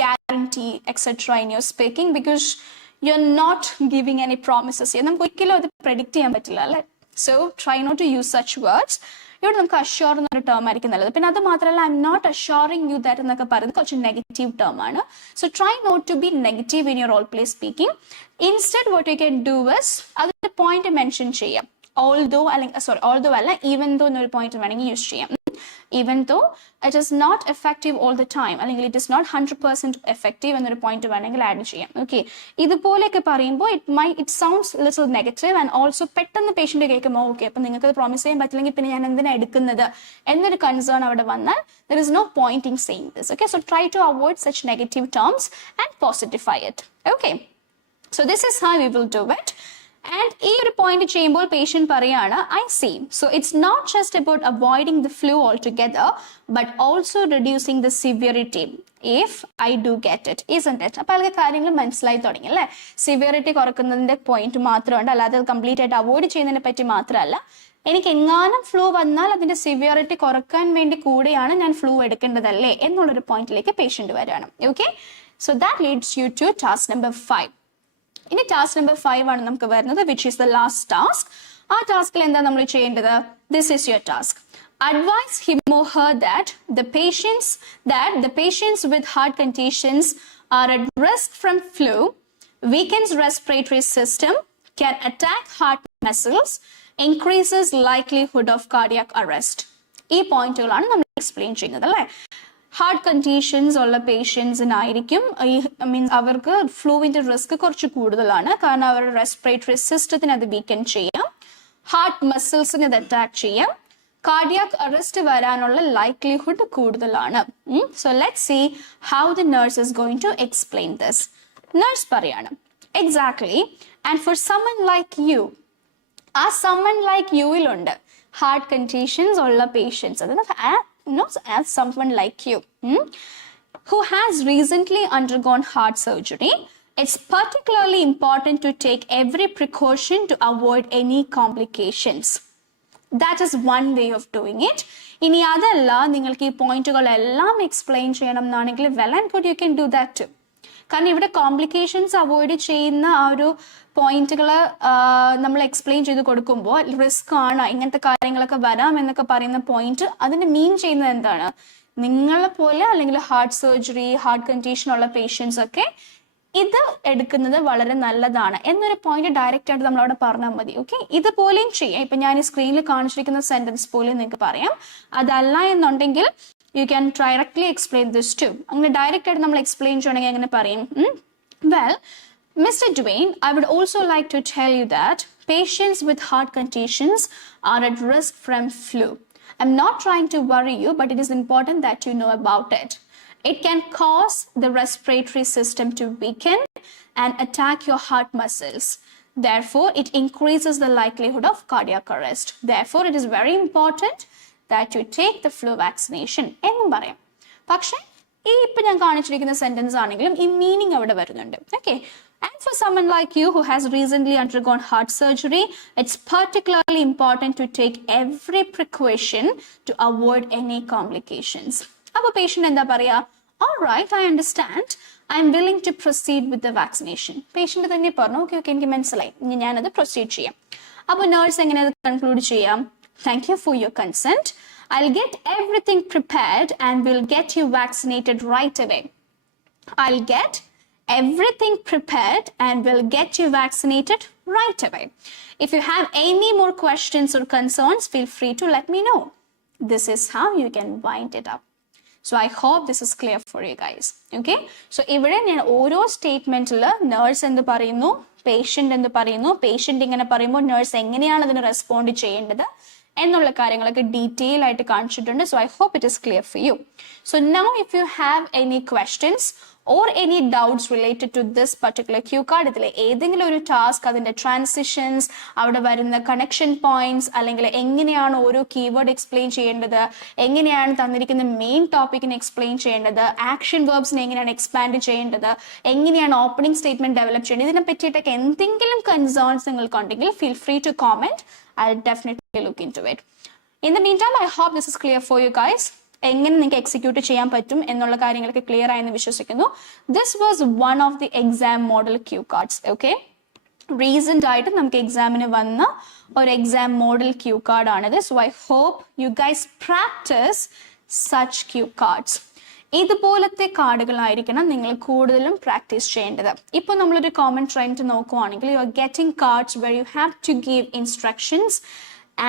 guarantee, etc. in your speaking, because you're not giving any promises here. Predict. So try not to use such words. ഇവിടെ നമുക്ക് അഷ്യൂർ എന്നൊരു ടേം ആയിരിക്കും നല്ലത്. പിന്നെ അത് മാത്രമല്ല, I am not assuring you that എന്നൊക്കെ പറയുന്നത് കുറച്ച് നെഗറ്റീവ് ടേം ആണ്. So try not to be negative in your role play speaking. Instead what you can do is അതിന്റെ പോയിന്റ് മെൻഷൻ ചെയ്യാം. ഓൾദോ അല്ലെങ്കിൽ ഓൾദോ അല്ല, ഈവൻ ദോ എന്നൊരു point വേണമെങ്കിൽ യൂസ് ചെയ്യാം. Even though it is not effective all the time, അല്ലെങ്കിൽ it is not 100% effective എന്നൊരു point വേണമെങ്കിൽ ആഡ് ചെയ്യാം. ഓക്കെ, ഇതുപോലെയൊക്കെ പറയുമ്പോൾ it sounds little negative and also പെട്ടെന്ന് പേഷ്യന്റ് കേൾക്കുമ്പോൾ ഓക്കെ അപ്പം നിങ്ങൾക്ക് അത് പ്രോമിസ് ചെയ്യാൻ പറ്റില്ലെങ്കിൽ പിന്നെ ഞാൻ എന്തിനാ എടുക്കുന്നത് എന്നൊരു കൺസേൺ അവിടെ വന്നാൽ there is no point in saying this. Okay, so try to avoid such negative terms and positify it. Okay, so this is how we will do it. And ഈ ഒരു പോയിന്റ് ചെയ്യുമ്പോൾ പേഷ്യന്റ് പറയാണ്, I see. So it's not just about avoiding the flu altogether but also reducing the severity if I do get it, isn't it? അപ്പോൾ അതിലെ കാര്യങ്ങൾ മനസ്സിലായി തുടങ്ങി അല്ലേ? സിവിയറിറ്റി കുറക്കുന്നതിന്റെ പോയിന്റ് മാത്രമുണ്ട്, അല്ലാതെ കംപ്ലീറ്റ് ആയിട്ട് അവോയ്ഡ് ചെയ്യുന്നതിനെ പറ്റി മാത്രമല്ല. എനിക്ക് എങ്ങാനും ഫ്ലൂ വന്നാൽ അതിന്റെ സിവിയറിറ്റി കുറക്കാൻ വേണ്ടി കൂടെയാണ് ഞാൻ ഫ്ലൂ എടുക്കേണ്ടതല്ലേ എന്നുള്ളൊരു പോയിന്റിലേക്ക് പേഷ്യന്റ് വരികയാണ്. Okay, so that leads you to task number 5. ഇനി ടാസ്ക് നമ്പർ 5 ആണ് നമുക്ക് വരുന്നത്, which is the last task. ആ ടാസ്കിൽ എന്താ നമ്മൾ ചെയ്യേണ്ടത്? This is your task. Advise him or her that the patients with heart conditions are at risk from flu, weakens respiratory system, can attack heart muscles, increases likelihood of cardiac arrest. ഈ പോയിന്റുകളാണ് നമ്മൾ എക്സ്പ്ലെയിൻ ചെയ്യുന്നത് അല്ലേ? Heart conditions ഉള്ള പേഷ്യൻസിനായിരിക്കും മീൻസ് അവർക്ക് ഫ്ലൂവിന്റെ റിസ്ക് കുറച്ച് കൂടുതലാണ്. കാരണം അവരുടെ റെസ്പിറേറ്ററി സിസ്റ്റത്തിന് അത് വീക്കൻ ചെയ്യാം, ഹാർട്ട് മസിൽസിന് അത് അറ്റാക്ക് ചെയ്യാം, കാർഡിയാക് അറസ്റ്റ് വരാനുള്ള ലൈക്ലിഹുഡ് കൂടുതലാണ്. So let's see how the nurse is going to explain this. Nurse പറയാണ്, exactly, and for someone like you, ah someone like യുയിലുണ്ട് ഹാർട്ട് കണ്ടീഷൻസ് ഉള്ള പേഷ്യൻസ്, അതായത് as someone like you who has recently undergone heart surgery, it's particularly important to take every precaution to avoid any complications. That is one way of doing it. ഇനി അതല്ല നിങ്ങൾക്ക് ഈ പോയിന്റുകളെല്ലാം എക്സ്പ്ലെയിൻ ചെയ്യണം എന്നാണെങ്കിൽ well and good, you can do that too. കാരണം ഇവിടെ complications avoid ചെയ്യുന്ന ആ ഒരു പോയിന്റുകൾ നമ്മൾ എക്സ്പ്ലെയിൻ ചെയ്ത് കൊടുക്കുമ്പോൾ റിസ്ക് ആണ്, ഇങ്ങനത്തെ കാര്യങ്ങളൊക്കെ വരാം എന്നൊക്കെ പറയുന്ന പോയിന്റ് അതിന്റെ മീൻ ചെയ്യുന്നത് എന്താണ്? നിങ്ങളെ പോലെ അല്ലെങ്കിൽ ഹാർട്ട് സർജറി, ഹാർട്ട് കണ്ടീഷൻ ഉള്ള പേഷ്യൻസ് ഒക്കെ ഇത് എടുക്കുന്നത് വളരെ നല്ലതാണ് എന്നൊരു പോയിന്റ് ഡയറക്റ്റ് ആയിട്ട് നമ്മൾ അവിടെ പറഞ്ഞാൽ മതി. ഓക്കെ, ഇതുപോലെയും ചെയ്യാം. ഇപ്പൊ ഞാൻ ഈ സ്ക്രീനിൽ കാണിച്ചിരിക്കുന്ന സെന്റൻസ് പോലെ നിങ്ങൾക്ക് പറയാം. അതല്ല എന്നുണ്ടെങ്കിൽ you can directly explain this too. അങ്ങനെ ഡയറക്റ്റ് ആയിട്ട് നമ്മൾ എക്സ്പ്ലെയിൻ ചെയ്യണമെങ്കിൽ എങ്ങനെ പറയും? Well, Mr. Dwayne, I would also like to tell you that patients with heart conditions are at risk from flu. I'm not trying to worry you, but it is important that you know about it. It can cause the respiratory system to weaken and attack your heart muscles. Therefore, it increases the likelihood of cardiac arrest. Therefore, it is very important that you take the flu vaccination എന്നും പറയാം. പക്ഷേ ഈ ഇപ്പം ഞാൻ കാണിച്ചിരിക്കുന്ന സെന്റൻസ് ആണെങ്കിലും ഈ മീനിങ് അവിടെ വരുന്നുണ്ട്. Okay. And for someone like you who has recently undergone heart surgery, it's particularly important to take every precaution to avoid any complications. അപ്പോൾ പേഷ്യൻ്റ് എന്താ പറയുക? All right, I understand. I am willing to proceed with the vaccination. Patient തന്നെ പറഞ്ഞു okay okay എനിക്ക് മനസ്സിലായി, ഇനി ഞാനത് പ്രൊസീഡ് ചെയ്യാം. അപ്പോൾ നേഴ്സ് എങ്ങനെ അത് കൺക്ലൂഡ് ചെയ്യാം? Thank you for your consent. I'll get everything prepared and we'll get you vaccinated right away. I'll get everything prepared and we'll get you vaccinated right away. If you have any more questions or concerns, feel free to let me know. This is how you can wind it up. So I hope this is clear for you guys. Okay? So ഇവിടെ ഞാൻ ഓരോ സ്റ്റേറ്റ്മെന്റിൽ നേഴ്സ് എന്ത് പറയുന്നു, പേഷ്യൻ്റ് എന്ത് പറയുന്നു, പേഷ്യൻ്റ് ഇങ്ങനെ പറയുമ്പോൾ നേഴ്സ് എങ്ങനെയാണ് അതിന് റെസ്പോണ്ട് ചെയ്യേണ്ടത് എന്നുള്ള കാര്യങ്ങളൊക്കെ ഡീറ്റെയിൽ ആയിട്ട് കാണിച്ചിട്ടുണ്ട്. So I hope it is clear for you. So now if you have any questions or any doubts related to this particular cue card, ഇതിലെ ഏതെങ്കിലും ഒരു ടാസ്ക്, അതിന്റെ ട്രാൻസിഷൻസ്, അവിടെ വരുന്ന കണക്ഷൻ പോയിന്റ്സ്, അല്ലെങ്കിൽ എങ്ങനെയാണ് ഓരോ കീവേഡ് എക്സ്പ്ലെയിൻ ചെയ്യേണ്ടത്, എങ്ങനെയാണ് തന്നിരിക്കുന്ന മെയിൻ ടോപ്പിക്കിനെ എക്സ്പ്ലെയിൻ ചെയ്യേണ്ടത്, ആക്ഷൻ വേർബ്സിനെ എങ്ങനെയാണ് എക്സ്പാൻഡ് ചെയ്യേണ്ടത്, എങ്ങനെയാണ് ഓപ്പണിംഗ് സ്റ്റേറ്റ്മെന്റ് ഡെവലപ്പ് ചെയ്യേണ്ടത്, ഇതിനെ പറ്റിയിട്ടൊക്കെ എന്തെങ്കിലും കൺസേൺസ് നിങ്ങൾക്കുണ്ടെങ്കിൽ feel free to comment. I'll definitely look into it. In the meantime, I hope this is clear for you guys. എങ്ങനെ നിങ്ങൾക്ക് എക്സിക്യൂട്ട് ചെയ്യാൻ പറ്റും എന്നുള്ള കാര്യങ്ങളൊക്കെ ക്ലിയർ ആയെന്ന് വിശ്വസിക്കുന്നു. This was one of the exam model cue cards. Okay, recent ആയിട്ട് നമുക്ക് എക്സാമിന് വന്ന ഒരു എക്സാം മോഡൽ ക്യൂ കാർഡ് ആണിത്. So I hope you guys practice such cue cards. ഇതുപോലത്തെ കാർഡുകളായിരിക്കണം നിങ്ങൾ കൂടുതലും പ്രാക്ടീസ് ചെയ്യേണ്ടത്. ഇപ്പോൾ നമ്മളൊരു കോമൺ ട്രെൻഡ് നോക്കുവാണെങ്കിൽ you are getting cards where you have to give instructions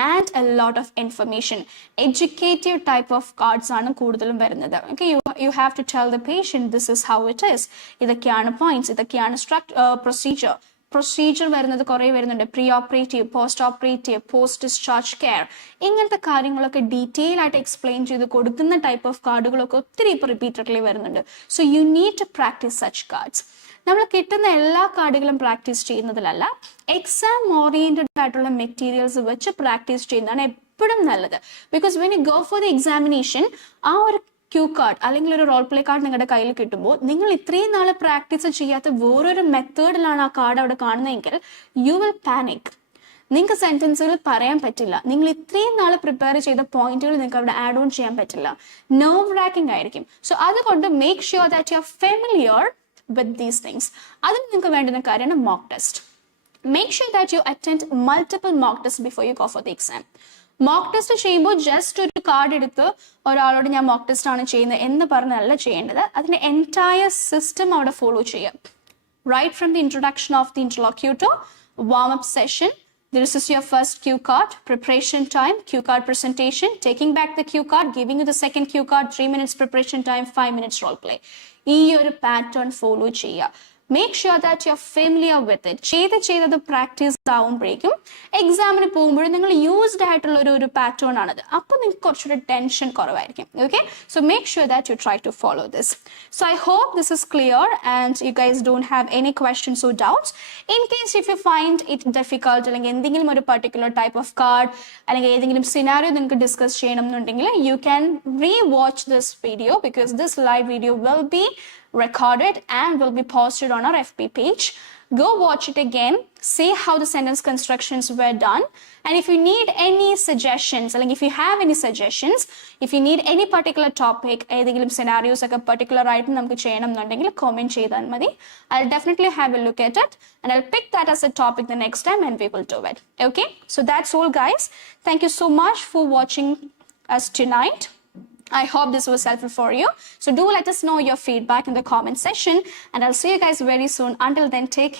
and a lot of information. Educative type of cards ആണ് കൂടുതലും വരുന്നത്. Okay, you have to tell the patient this is how it is. ഇതൊക്കെയാണ് പോയിന്റ്സ്, ഇതൊക്കെയാണ് പ്രൊസീജിയർ വരുന്നത് കുറേ വരുന്നുണ്ട്. Pre operative, post operative, post discharge care, ഇങ്ങനത്തെ കാര്യങ്ങളൊക്കെ ഡീറ്റെയിൽ ആയിട്ട് എക്സ്പ്ലെയിൻ ചെയ്ത് കൊടുക്കുന്ന ടൈപ്പ് ഓഫ് കാർഡുകളൊക്കെ ഒത്തിരി ഇപ്പോൾ റിപ്പീറ്റഡ്ലി വരുന്നുണ്ട്. So you need to practice such cards. നമ്മൾ കിട്ടുന്ന എല്ലാ കാർഡുകളും പ്രാക്ടീസ് ചെയ്യുന്നതിലല്ല, എക്സാം ഓറിയന്റഡ് ആയിട്ടുള്ള മെറ്റീരിയൽസ് വെച്ച് പ്രാക്ടീസ് ചെയ്യുന്നതാണ് എപ്പോഴും നല്ലത്. Because when you go for the examination, ആ ഒരു ക്യൂ കാർഡ് അല്ലെങ്കിൽ ഒരു റോൾ പ്ലേ കാർഡ് നിങ്ങളുടെ കയ്യിൽ കിട്ടുമ്പോൾ നിങ്ങൾ ഇത്രയും നാൾ പ്രാക്ടീസ് ചെയ്യാത്ത വേറൊരു മെത്തേഡിലാണ് ആ കാർഡ് അവിടെ കാണുന്നതെങ്കിൽ യു വിൽ പാനിക്. നിങ്ങൾക്ക് സെന്റൻസുകൾ പറയാൻ പറ്റില്ല. നിങ്ങൾ ഇത്രയും നാൾ പ്രിപ്പയർ ചെയ്ത പോയിന്റുകൾ നിങ്ങൾക്ക് അവിടെ ആഡ് ഓൺ ചെയ്യാൻ പറ്റില്ല. നെർവ് റാക്കിംഗ് ആയിരിക്കും. സോ അതുകൊണ്ട് make sure that you R familiar with these things. അതിന് നിങ്ങൾക്ക് വേണ്ടുന്ന കാര്യമാണ് mock test. Make sure that you attend multiple mock tests before you go for the exam. Mock test ചെയ്യുമ്പോൾ ജസ്റ്റ് ഒരു കാർഡ് എടുത്ത് ഒരാളോട് ഞാൻ mock test ആണ് ചെയ്യുന്നത് എന്ന് പറഞ്ഞല്ല ചെയ്യേണ്ടത്. അതിന്റെ entire system അവിടെ ഫോളോ ചെയ്യുക. Right from the introduction of the interlocutor, warm-up session, this is your first cue card, preparation time, cue card presentation, taking back the cue card, giving you the second cue card, 3 minutes preparation time, 5 minutes role play. ഈ ഒരു pattern follow ചെയ്യുക. Make sure that you R familiar with it. ചെയ്തത് പ്രാക്ടീസ് ആവുമ്പോഴേക്കും എക്സാമിന് പോകുമ്പോഴും നിങ്ങൾ യൂസ്ഡ് ആയിട്ടുള്ള ഒരു പാറ്റേൺ ആണത്. അപ്പോൾ നിങ്ങൾക്ക് കുറച്ചുകൂടി ടെൻഷൻ കുറവായിരിക്കും. Okay, so make sure that you try to follow this. So I hope this is clear and you guys don't have any questions or doubts. In case if you find it difficult, അല്ലെങ്കിൽ എന്തെങ്കിലും ഒരു particular type of card അല്ലെങ്കിൽ ഏതെങ്കിലും സിനാരിയോ നിങ്ങൾക്ക് ഡിസ്കസ് ചെയ്യണം എന്നുണ്ടെങ്കിൽ you can re watch this video, because this live video will be recorded and will be posted on our FB page. Go watch it again, see how the sentence constructions were done, and if you need any suggestions, like if you have any suggestions, if you need any particular topic, ഏതെങ്കിലും scenarios ഒക്കെ particular ആയിട്ട് നമുക്ക് ചെയ്യണം എന്നുണ്ടെങ്കിൽ comment ചെയ്താൽ മതി. I'll definitely have a look at it and I'll pick that as a topic the next time and we will do it. Okay, so that's all guys. Thank you so much for watching us tonight. I hope this was helpful for you. So do let us know your feedback in the comment section and I'll see you guys very soon. Until then, take care.